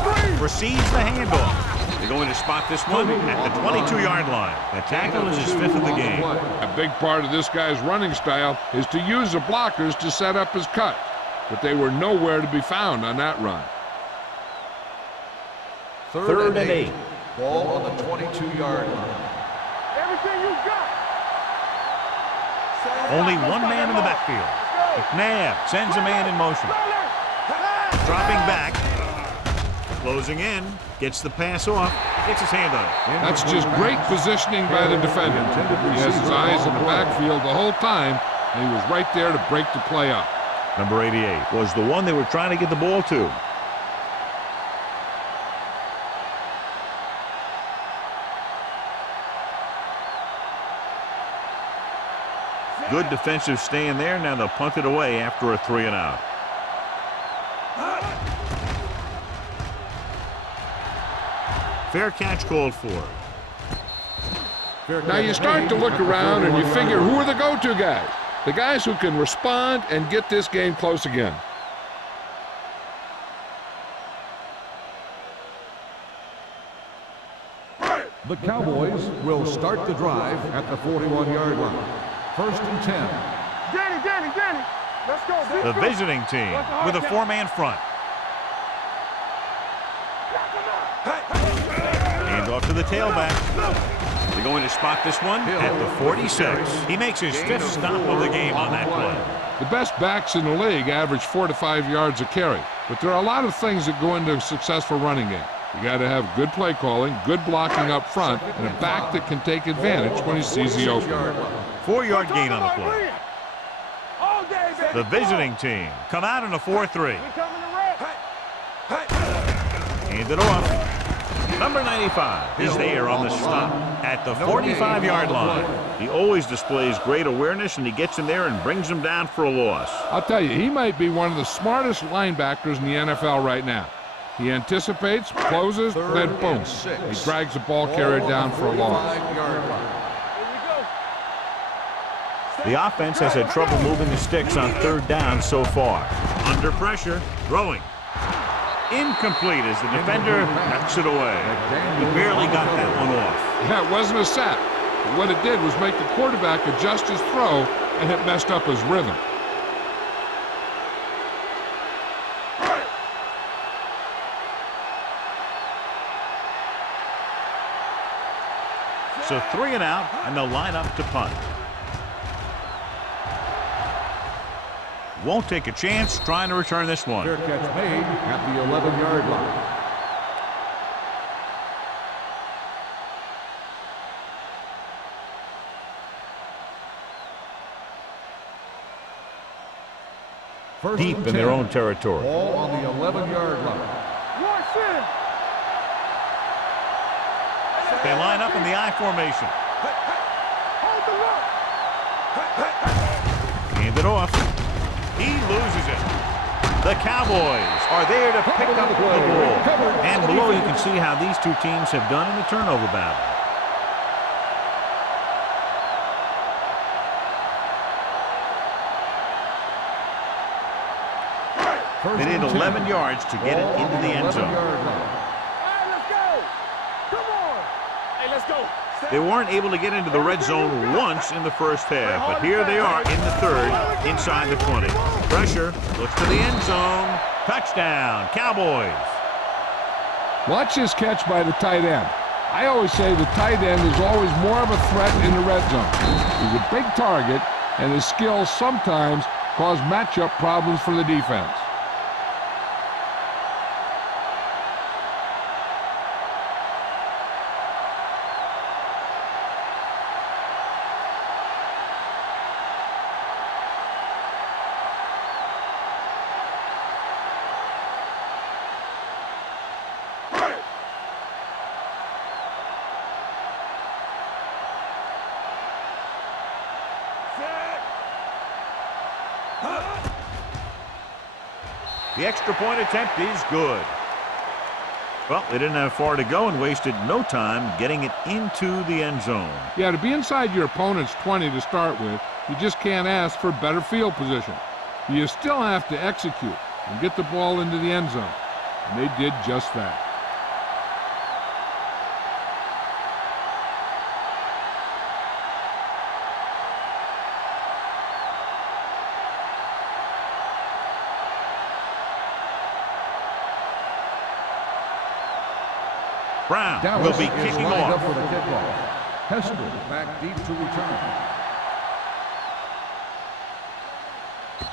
the nail. Receives the handoff. They're going to spot this one at the 22-yard line. The tackle is his 5th of the game. A big part of this guy's running style is to use the blockers to set up his cut, but they were nowhere to be found on that run. Third and 8. Ball on the 22-yard line. Everything you got. Only one man in the backfield. McNabb sends a man in motion. Dropping back. Closing in. Gets the pass off. Gets his hand on it. That's just great positioning by the defender. He has his eyes in the backfield the whole time, and he was right there to break the play up. Number 88 was the one they were trying to get the ball to. Good defensive stand there. Now they'll punt it away after a 3 and out. Fair catch called for. Now you start to look around and you figure, who are the go-to guys? The guys who can respond and get this game close again. The Cowboys will start the drive at the 41-yard line. First and 10. Danny. Let's go. The visiting team with a 4-man front. Hand off to the tailback. They're going to spot this one at the 46. He makes his 5th stop of the game on that play. The best backs in the league average 4 to 5 yards a carry, but there are a lot of things that go into a successful running game. You got to have good play calling, good blocking up front, and a back that can take advantage when he sees the opening. 4-yard gain on the play. Bring it. All day, baby. The visiting team come out in a 4-3. We coming to rest. Hand it off. Number 95 is there on the stop at the 45-yard line. He always displays great awareness, and he gets in there and brings him down for a loss. I'll tell you, he might be one of the smartest linebackers in the NFL right now. He anticipates, closes, then boom. He drags the ball carrier down for a loss. The offense has had trouble moving the sticks on 3rd down so far. Under pressure, throwing. Incomplete as the defender knocks it away. He barely got that one off. Yeah, it wasn't a sack. But what it did was make the quarterback adjust his throw, and it messed up his rhythm. So 3 and out, and they'll line up to punt. Won't take a chance trying to return this one. Fair catch made at the 11-yard line. First Deep and in their 10. own territory. Ball on the 11-yard line. Watson. They line up in the I formation. Hold the look. Hand it off. He loses it. The Cowboys are there to pick up the ball. And below you can see how these two teams have done in the turnover battle. They need 11 yards to get it into the end zone. All right, let's go. Come on. Hey, let's go. They weren't able to get into the red zone once in the first half, but here they are in the 3rd, inside the 20. Pressure, looks to the end zone. Touchdown, Cowboys. Watch this catch by the tight end. I always say the tight end is always more of a threat in the red zone. He's a big target, and his skills sometimes cause matchup problems for the defense. The extra point attempt is good. Well, they didn't have far to go and wasted no time getting it into the end zone. Yeah, to be inside your opponent's 20 to start with, you just can't ask for better field position. You still have to execute and get the ball into the end zone. And they did just that. Brown Dallas will be is kicking lined off. up for the kickoff. Hester back deep to return.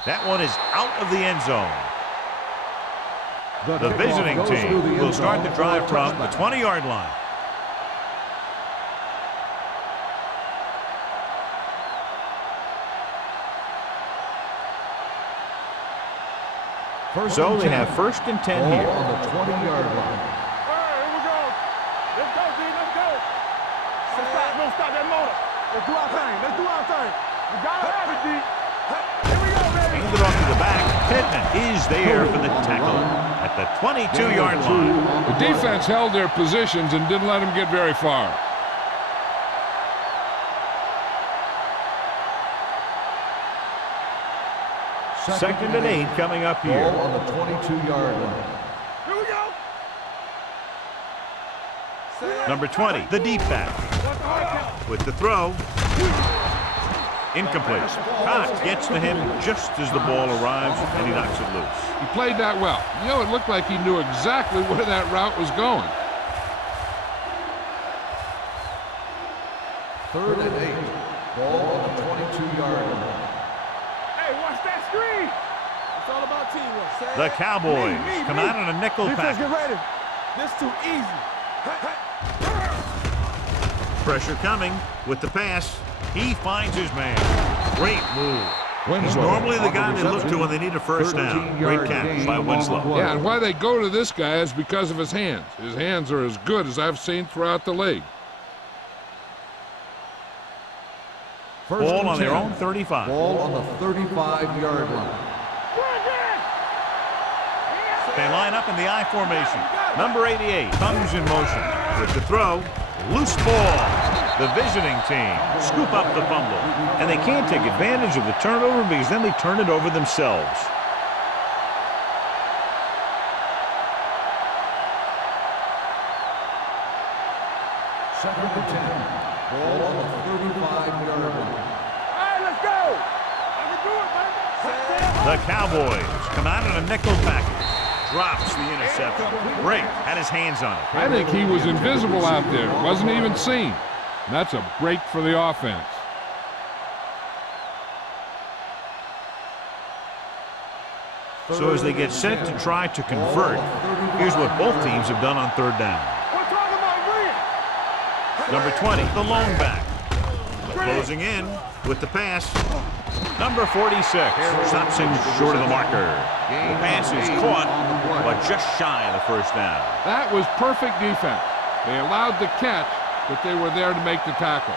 That one is out of the end zone. The visiting team will start the drive from the 20-yard line. So they have 1st and 10 here. On the 20-yard line. All right, here we go. Let's go, D. Let's go. Don't stop that motor. Let's do our thing. Let's do our thing. We gotta have it, D. Here we go, baby. Hand it off to the back. Pittman is there for the tackle at the 22-yard line. The defense held their positions and didn't let them get very far. Second and 8 coming up here. Ball on the 22-yard line. Here we go. Number 20, the deep back. With the throw. Incomplete. Cox gets to him just as the ball arrives, and he knocks it loose. He played that well. You know, it looked like he knew exactly where that route was going. 3rd and 8. Ball on the 22-yard line. Hey, watch that screen. It's all about teamwork. The Cowboys come out in a nickel Defense, package. get ready. This too easy. Pressure coming with the pass. He finds his man. Great move. He's normally the guy they look to when they need a first down. Great catch by Winslow. Yeah, and why they go to this guy is because of his hands. His hands are as good as I've seen throughout the league. Ball on their own 35. Ball on the 35-yard line. They line up in the I formation. Number 88 comes in motion. With the throw, loose ball. The visiting team scoop up the fumble. And they can't take advantage of the turnover because then they turn it over themselves. Second and 10. Ball on the 35-yard line. All right, let's go. I can do it, baby. The Cowboys come out in a nickel package. Drops the interception. Ray had his hands on it. I think he was invisible out there. Wasn't even seen. And that's a break for the offense. So as they get set to try to convert, here's what both teams have done on third down. We're talking about Green. Number 20, the lone back. Closing in with the pass. Number 46 stops him short of the marker. The pass is caught, but just shy of the first down. That was perfect defense. They allowed the catch, but they were there to make the tackle.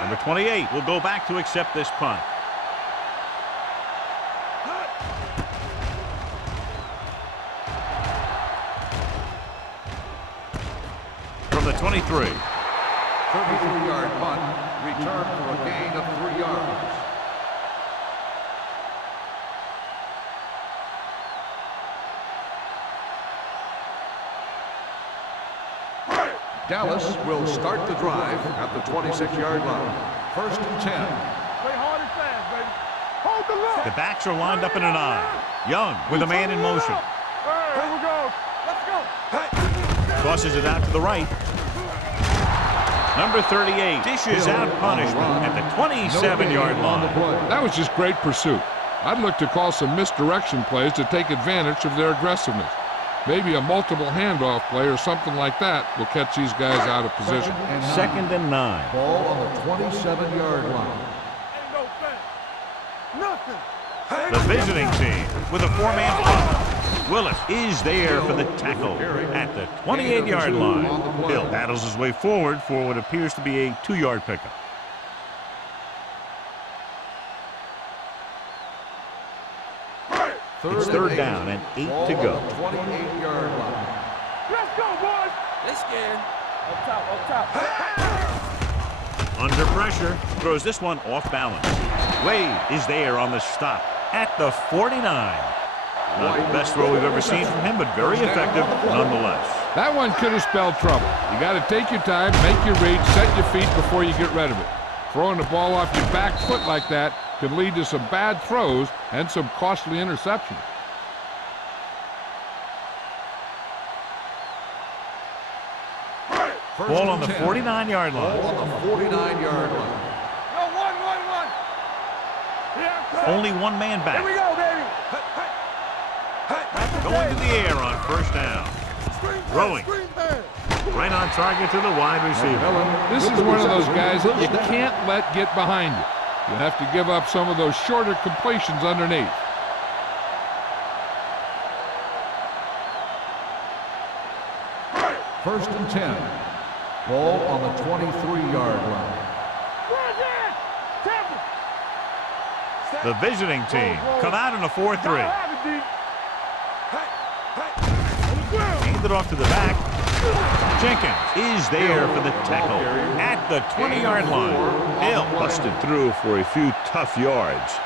Number 28 will go back to accept this punt. From the 23. 33-yard punt, return for a gain of 3 yards. Dallas will start the drive at the 26-yard line. First and 10. Play hard and fast, baby. Hold the look. The backs are lined up in an I. Young with a man in motion. All right, here we go. Let's go. Tosses it out to the right. Number 38 dishes out punishment at the 27-yard line. That was just great pursuit. I'd look to call some misdirection plays to take advantage of their aggressiveness. Maybe a multiple handoff play or something like that will catch these guys out of position. Second and 9. Ball on the 27-yard line. Ain't no thing. Nothing. The visiting team with a 4-man front. Willis is there for the tackle at the 28-yard line. Hill battles his way forward for what appears to be a 2-yard pickup. It's third down and 8 to go. 28-yard line. Let's go, boys. They scared. Up top, up top. Under pressure, throws this one off balance. Wade is there on the stop at the 49. Not the best throw we've ever seen from him, but very effective nonetheless. That one could have spelled trouble. You got to take your time, make your read, set your feet before you get rid of it. Throwing the ball off your back foot like that could lead to some bad throws and some costly interceptions. Ball on the 49-yard line. Ball on the 49-yard line. Yo, one. Yeah, Only one man here we back. go, baby. Going to the air on first down. Throwing. Right on target to the wide receiver. This is one of those guys that you can't let get behind you. You have to give up some of those shorter completions underneath. First and 10. Ball on the 23-yard line. The visiting team come out in a 4-3. Hand it off to the back. Jenkins is there for the tackle at the 20-yard line. Hill busted through for a few tough yards.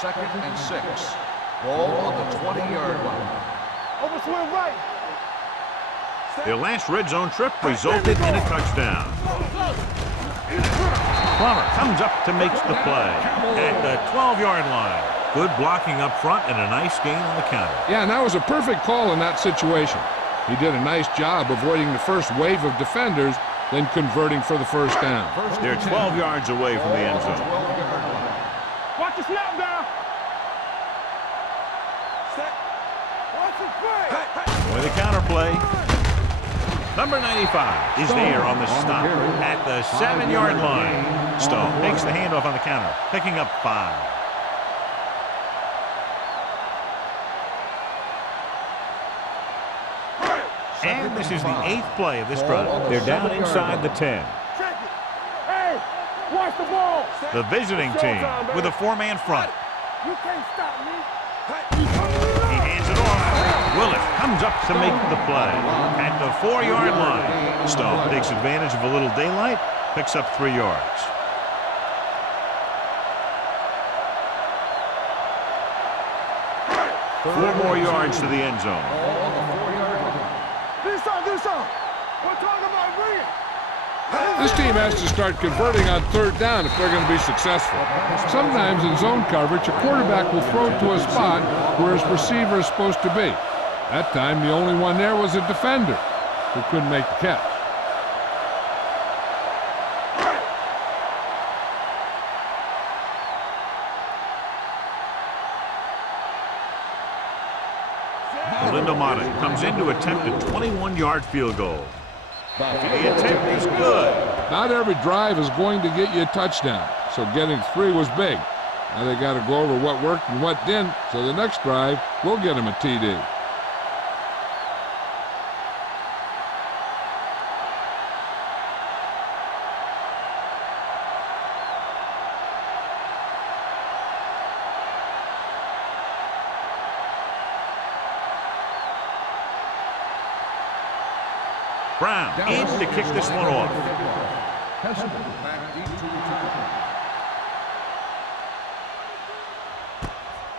Second and 6. Ball on the 20-yard line. Over swing right. Their last red zone trip resulted in a touchdown. Plummer comes up to make the play at the 12-yard line. Good blocking up front and a nice gain on the counter. Yeah, and that was a perfect call in that situation. He did a nice job avoiding the first wave of defenders, then converting for the first down. They're 12 yards away from the end zone. Watch the snap down. Set. Watch the play. With a counter play. Number 95 is there on the stop at the 7-yard line. Stone makes the handoff on the counter, picking up 5. And this is the 8th play of this drive. They're down inside the 10. Hey, watch the ball. The visiting team with a 4-man front. You can't stop me. He hands it off. Willis comes up to make the play at the 4-yard line. Stone takes advantage of a little daylight, picks up 3 yards. Four more yards to the end zone. Do something. We're talking about bringing. This team has to start converting on 3rd down if they're going to be successful. Sometimes in zone coverage, a quarterback will throw to a spot where his receiver is supposed to be. That time, the only one there was a defender who couldn't make the catch. Martin comes in to attempt a 21-yard field goal. The attempt is good. Not every drive is going to get you a touchdown, so getting 3 was big. Now they got to go over what worked and what didn't, so the next drive will get them a TD. Brown in to kick this one off.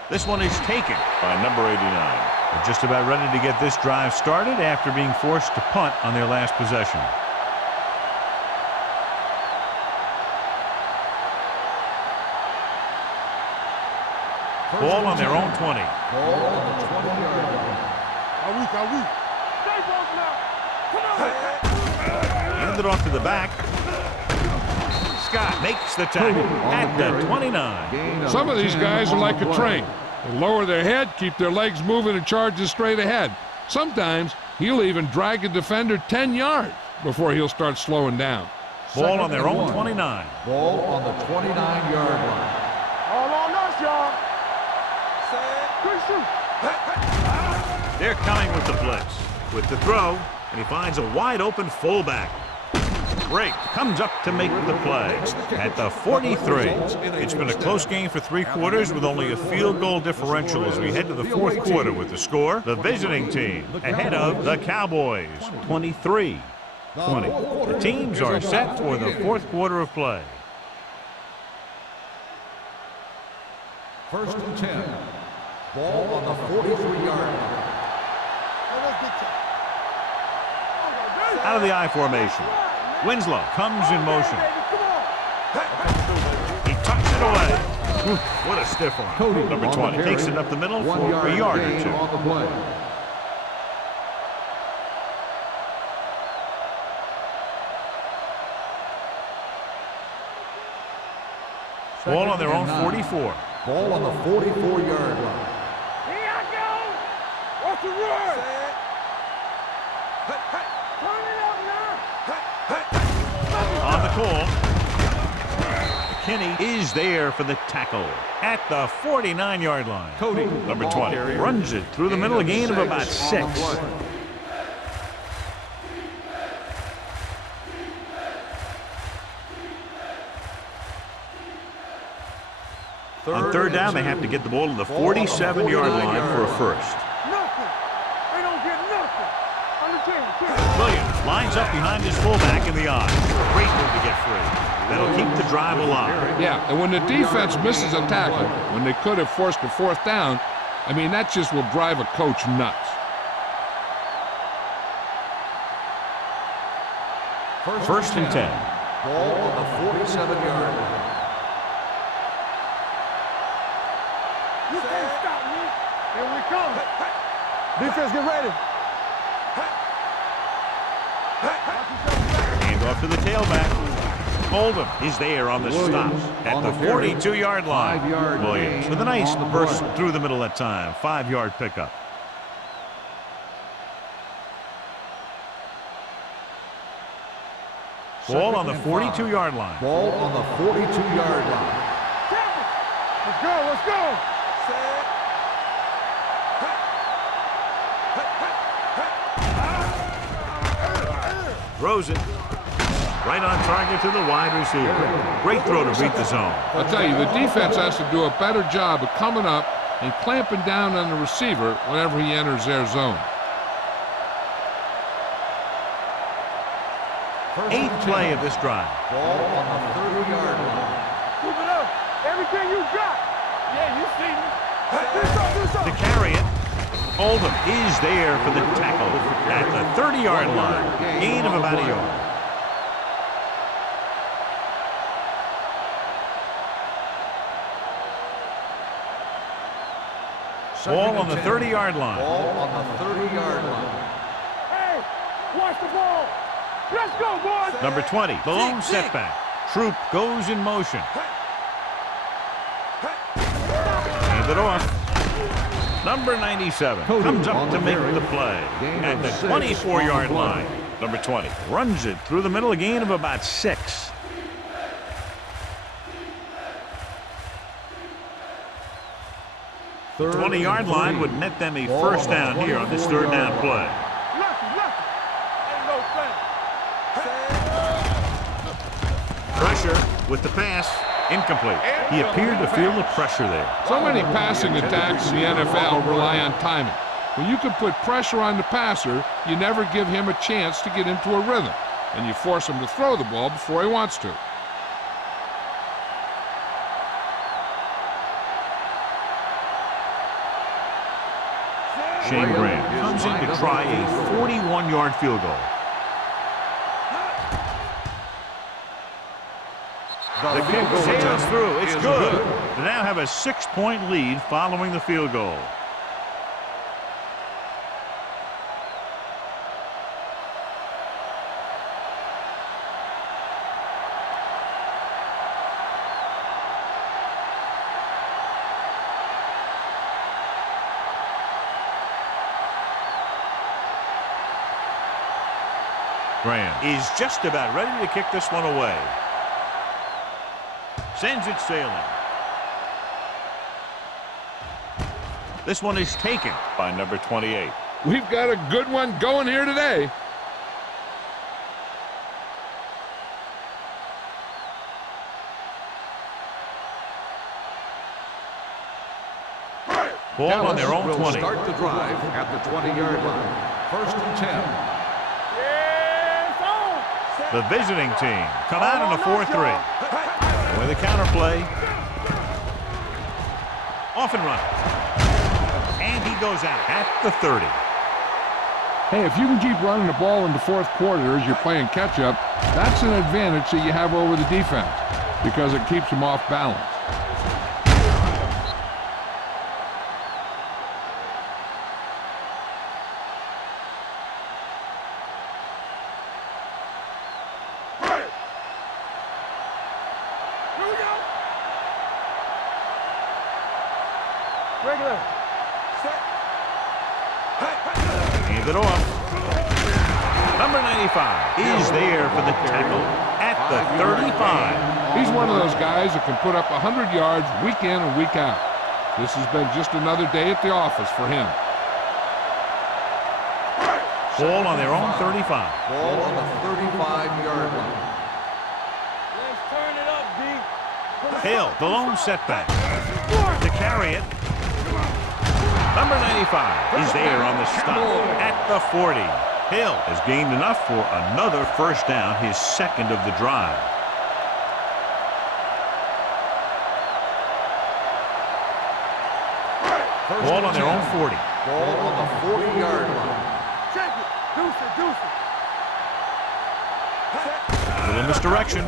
This one is taken by number 89. They're just about ready to get this drive started after being forced to punt on their last possession. Ball on their own 20. Are we? Stay both now. Handed off to the back. Scott makes the tackle at the 29. Some of these guys are like a train. They lower their head, keep their legs moving, and charges straight ahead. Sometimes he'll even drag a defender 10 yards before he'll start slowing down. Ball on their own 29. Ball on the 29-yard line. All on us, y'all. Good shoot. They're coming with the blitz. With the throw, and he finds a wide-open fullback. Drake comes up to make the play at the 43. It's been a close game for 3 quarters with only a field goal differential as we head to the 4th quarter with the score. The visiting team ahead of the Cowboys, 23-20. The teams are set for the 4th quarter of play. 1st and 10. Ball on the 43-yard line. Out of the I formation. Winslow comes in motion. He tucks it away. What a stiff arm. Number 20 takes it up the middle for a yard or 2. On the play. Ball on their own 44. Ball on the 44-yard line. Here I go. What's the word? Turn it up now. On the call. McKinney is there for the tackle at the 49-yard line. Cody, Number 20 runs it through the middle, a gain of about 6. On 3rd down, they have to get the ball to the 47-yard line for a first. Nothing. They don't get nothing. On the 10. Williams lines up behind his fullback in the I. Great move to get free. That'll keep the drive alive. Yeah, and when the defense misses a tackle, when they could have forced a 4th down, I mean, that just will drive a coach nuts. First and 10. Ball on the 47-yard line. You can't stop me. Here we come. Defense, get ready. Handoff to the tailback. Oldham is there on the stop at the 42-yard line. 5-yard Williams gain with a nice on the burst play. through the middle that time. 5-yard pickup. Ball on the 42-yard line. Ball on the 42-yard line. Let's go, let's go. Throws it. Right on target to the wide receiver. Great throw to beat the zone. I'll tell you, the defense has to do a better job of coming up and clamping down on the receiver whenever he enters their zone. Eighth play of this drive. Ball on the 30-yard line. Keep it up. Everything you got. Yeah, you see me. This up. To carry it, Oldham is there for the tackle at the 30-yard line. Gain of about a yard. Ball on the 30-yard line. Ball on the 30-yard line. Hey, watch the ball. Let's go, boys. Number 20, the lone setback. Troop goes in motion. Hand it off. Number 97 comes up to make the play at the 24-yard line. Number 20 runs it through the middle, a gain of about 6. The 20-yard line would net them a first down here on this third down play. Lucky. Ain't no thing. Pressure with the pass. Incomplete. He appeared to feel the pressure there. So many passing attacks in the NFL rely on timing. When you can put pressure on the passer, you never give him a chance to get into a rhythm, and you force him to throw the ball before he wants to. Shane Graham comes in to try a 41-yard field goal. The kick sails through. It's good. They now have a 6-point lead following the field goal. Graham is just about ready to kick this one away. Sends it sailing. This one is taken by number 28. We've got a good one going here today. Ball on their own Will 20. start the drive at the 20-yard line. 1st and 10. Yeah, it's on. The visiting team come out in a 4-3. With a counter play. Off and running. And he goes out at the 30. Hey, if you can keep running the ball in the fourth quarter as you're playing catch-up, that's an advantage that you have over the defense because it keeps them off balance. Regular. Hand it off. Number 95 is there for the tackle at the 35. He's one of those guys that can put up 100 yards week in and week out. This has been just another day at the office for him. Ball on their own 35. Ball on the 35-yard line. Let's turn it up, D. Hill, the lone setback. To carry it. Number 95 is there on the stop at the 40. Hill has gained enough for another first down, his second of the drive. Ball on their own 40. Ball on the 40-yard line. Check it. Deuce it. A little misdirection.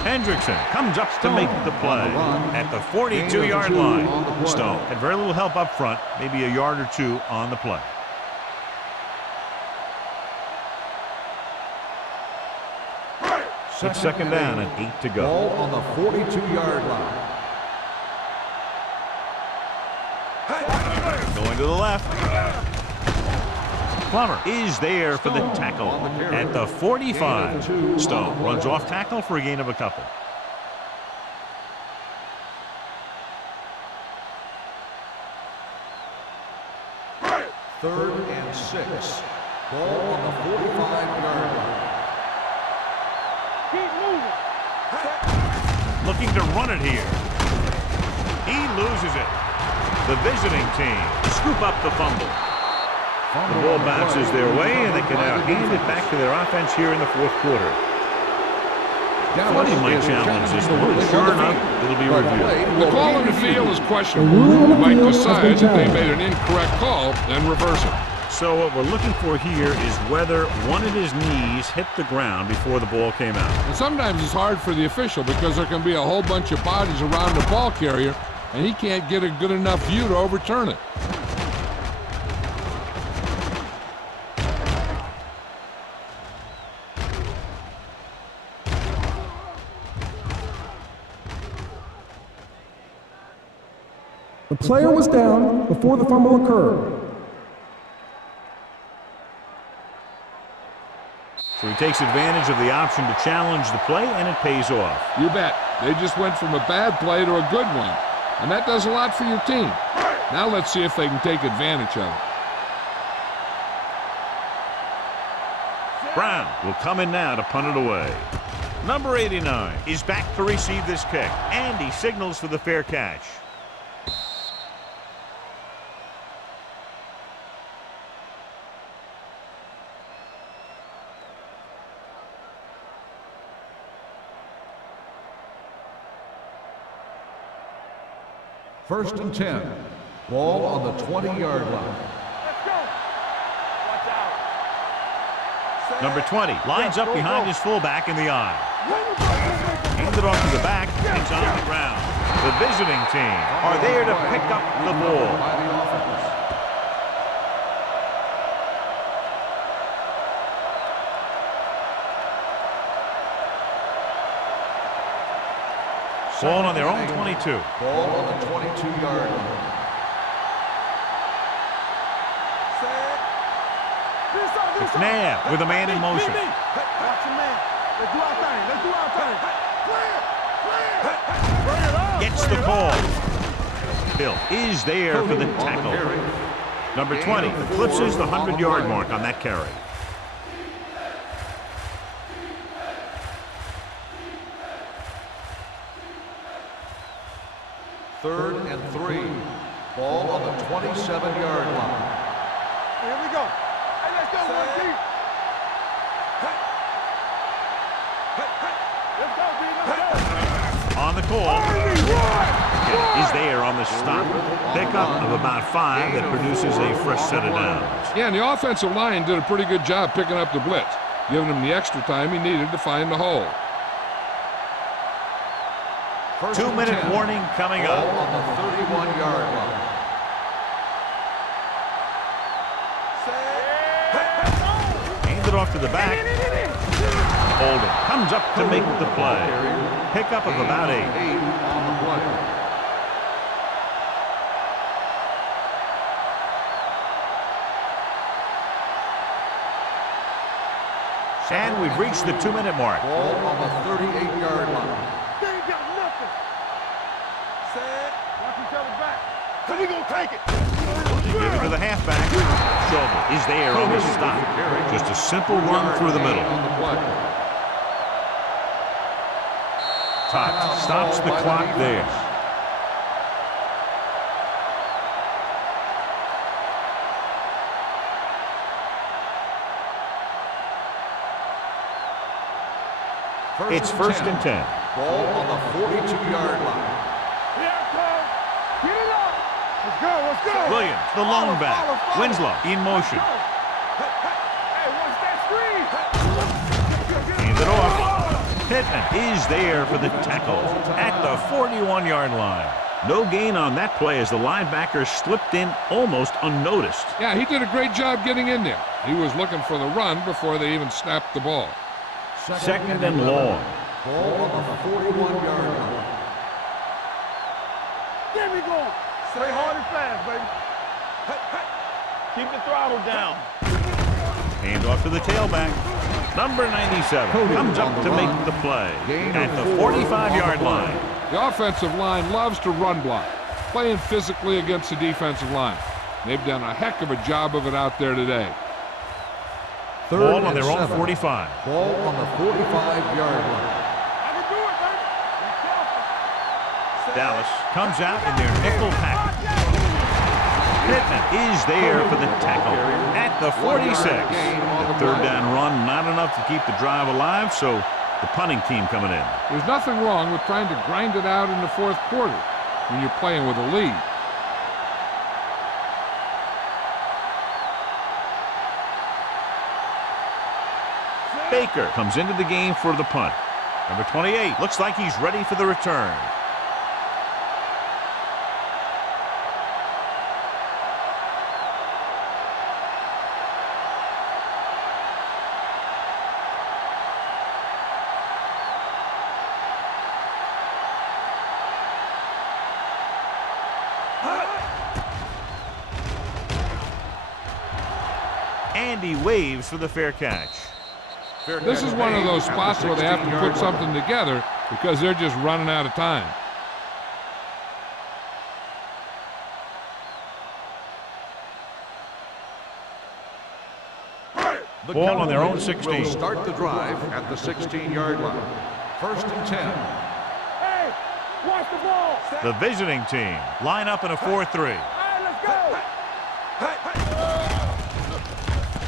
Hendrickson comes up to make the play at the 42-yard line. Stone had very little help up front, maybe a yard or two on the play. It's second down and 8 to go. Ball on the 42-yard line. Going to the left. Plummer is there for the tackle at the 45. Stone runs off tackle for a gain of a couple. Third and 6. Ball on the 45-yard line. Keep moving. Looking to run it here. He loses it. The visiting team scoop up the fumble. The ball bounces their way, and they can now hand it back to their offense here in the fourth quarter. Funny might challenge this one. Sure enough, it'll be reviewed. The call on the field is questionable. You might decide that they made an incorrect call and reverse it. So what we're looking for here is whether one of his knees hit the ground before the ball came out. And sometimes it's hard for the official because there can be a whole bunch of bodies around the ball carrier, and he can't get a good enough view to overturn it. The player was down before the fumble occurred. So he takes advantage of the option to challenge the play, and it pays off. You bet. They just went from a bad play to a good one. And that does a lot for your team. Now let's see if they can take advantage of it. Brown will come in now to punt it away. Number 89 is back to receive this kick, and he signals for the fair catch. First and 10. Ball on the 20-yard line. Let's go. Watch out. Number 20 lines up behind his fullback in the eye. Hands it off to the back. It's on the ground. The visiting team are there to pick up the ball. By the offense. Ball on their own 22. Ball on the 22-yard line. McNabb with a man in motion. Watch your man. Let's do our thing. Let's do our thing. Bring it up. Gets the call. Hill is there for the tackle. Number 20 eclipses the 100-yard mark on that carry. Third and 3. Ball on the 27-yard line. Here we go. Hey, let's go, one deep. Let's go, B. Let's go. On the call. Is there on the stop. Pickup of about 5 that produces a fresh set of downs. Yeah, and the offensive line did a pretty good job picking up the blitz, giving him the extra time he needed to find the hole. 2-minute warning coming Ball up. on the 31-yard line. Hands it off to the back. Holden comes up to make the play. Pickup of about 8. 8 on the play. And we've reached the 2-minute mark. Ball on the 38-yard line. They ain't got nothing. Watch each other back. So we gonna take it. Give it to the halfback. Schauble is there on the stop. Just a simple run through the middle. On the play. Top stops the clock there. It's first and 10. Ball on the 42-yard line. Here it comes. Get it up. Let's go. Let's go. Williams, the lone back. Winslow in motion. Hey, watch that screen. Hands it off. Pittman is there for the tackle at the 41-yard line. No gain on that play as the linebacker slipped in almost unnoticed. Yeah, he did a great job getting in there. He was looking for the run before they even snapped the ball. Second and long. Ball on the 41-yard line. Get me going. Stay hard and fast, baby. Keep the throttle down. Hand off to the tailback. Number 97 comes up to make the play at the 45-yard line. The offensive line loves to run block, playing physically against the defensive line. They've done a heck of a job of it out there today. Ball on their own 45. Ball on the 45-yard line. I can do it, baby. Be careful. Dallas comes out in their nickel package. Pittman is there for the tackle at the 46. The third down run, not enough to keep the drive alive, so the punting team coming in. There's nothing wrong with trying to grind it out in the fourth quarter when you're playing with a lead. Baker comes into the game for the punt. Number 28 looks like he's ready for the return. And he waves for the fair catch. This is one of those spots where they have to put something together because they're just running out of time. Ball on their own 16. Will start the drive at the 16-yard line. First and 10. Hey, watch the ball. The visiting team line up in a 4-3. All right, let's go.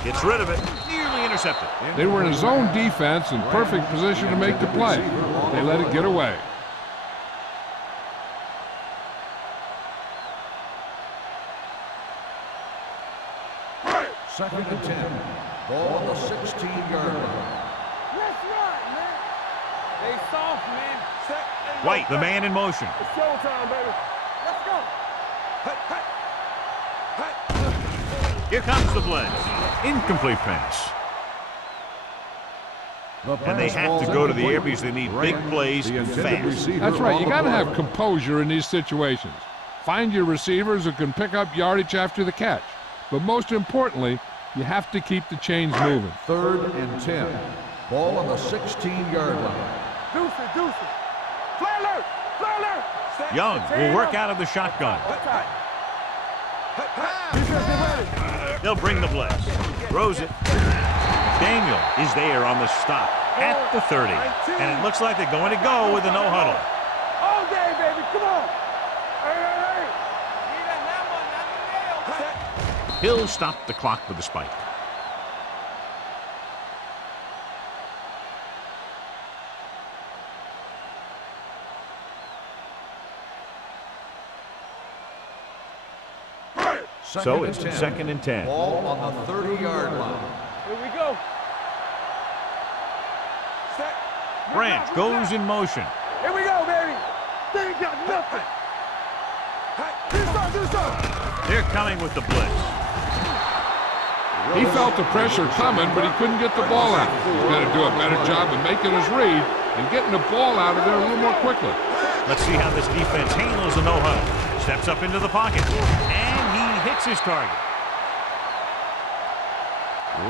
Gets rid of it, nearly intercepted. They were in a zone defense in perfect position to make the play. They let it get away. Second and 10. Ball on the 16-yard line. Let's run, man. Stay soft, man. White, the man in motion. It's showtime, baby. Let's go. Here comes the blitz. Incomplete pass. And they have to go to the air because they need big plays fast. That's right. You got to have composure in these situations. Find your receivers who can pick up yardage after the catch. But most importantly, you have to keep the chains moving. Third and 10. Ball on the 16-yard line. Deuce it, deuce it. Play alert, play alert. Young will work out of the shotgun. Defense, get ready. They'll bring the blitz. Throws it. Daniel is there on the stop at the 30. And it looks like they're going to go with a no huddle. All day, baby, come on. Hey. Need a hammer, not the nail. He'll stop the clock with a spike. So it's second and 10. Ball on the 30-yard line. Here we go. Branch goes in motion. Here we go, baby. They ain't got nothing. Do something. They're coming with the blitz. He felt the pressure coming, but he couldn't get the ball out. He's got to do a better job of making his read and getting the ball out of there a little more quickly. Let's see how this defense handles the no huddle. Steps up into the pocket. And he hits his target.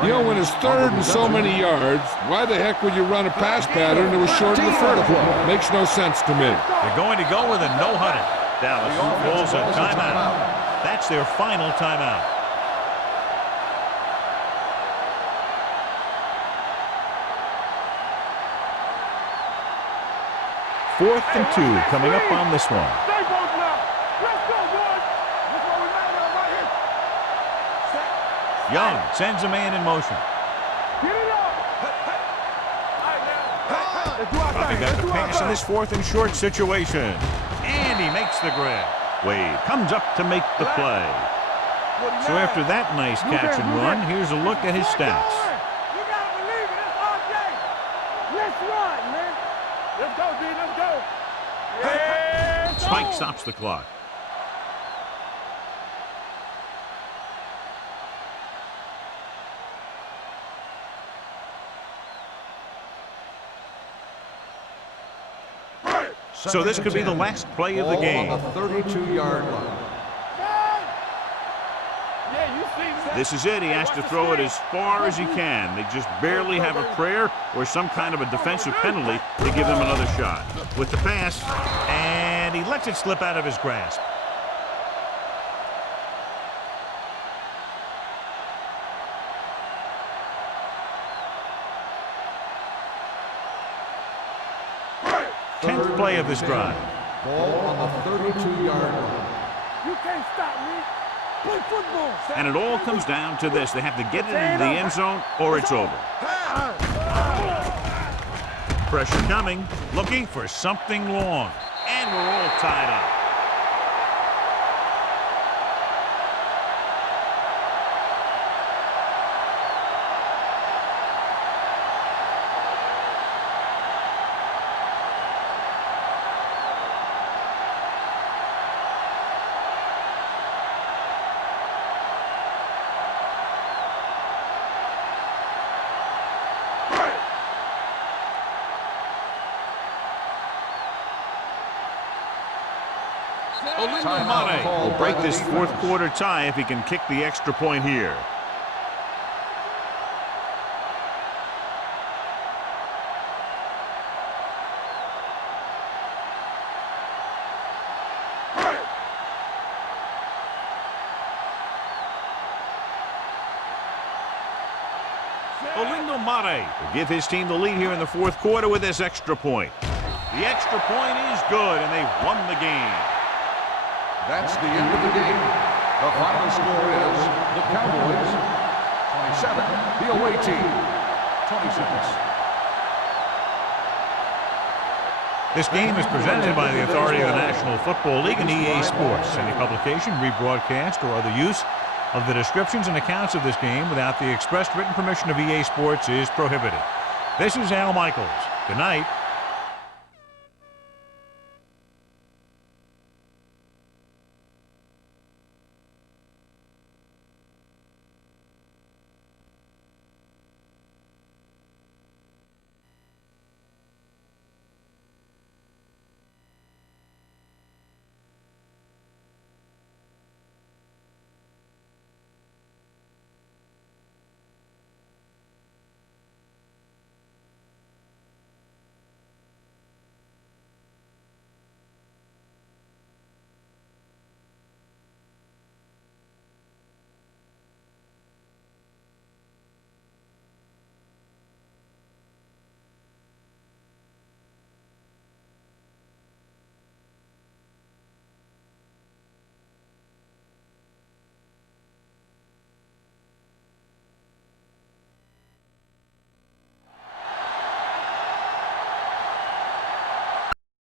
You know, when it's third and so many yards, why the heck would you run a pass pattern that was short of the vertical? Makes no sense to me. They're going to go with a no huddle. Dallas pulls a timeout. That's their final timeout. Fourth and 2 coming up on this one. Stay both now. Let's go, boys. This what we made of right here. Young sends a man in motion. Get it up. Let's do our Dropping thing. back Let's to do our pass in thing. this fourth and short situation. And he makes the grab. Wade comes up to make the play. So after that nice catch and run, here's a look at his stats. You gotta believe it. It's RJ. Let's run, man. Let's go, D. Let's go. Yeah, Spike stops the clock. So this could be the last play of the game. On the 32-yard line. Yeah, you see me. This is it. He has to throw it as far as he can. They just barely have a prayer or some kind of a defensive penalty to give them another shot. With the pass, and he lets it slip out of his grasp. Tenth play of this drive. Ball on the 32-yard line. You can't stop me. Play football. And it all comes down to this. They have to get it into the end zone or it's over. Pressure coming, looking for something long. And we're all tied up. Mate will break this fourth quarter tie if he can kick the extra point here. Mate will give his team the lead here in the fourth quarter with this extra point. The extra point is good, and they've won the game. That's the end of the game. The final score is the Cowboys 27, the away team 26. This game is presented by the authority of the National Football League and EA Sports. Any publication, rebroadcast, or other use of the descriptions and accounts of this game without the expressed written permission of EA Sports is prohibited. This is Al Michaels. Good night.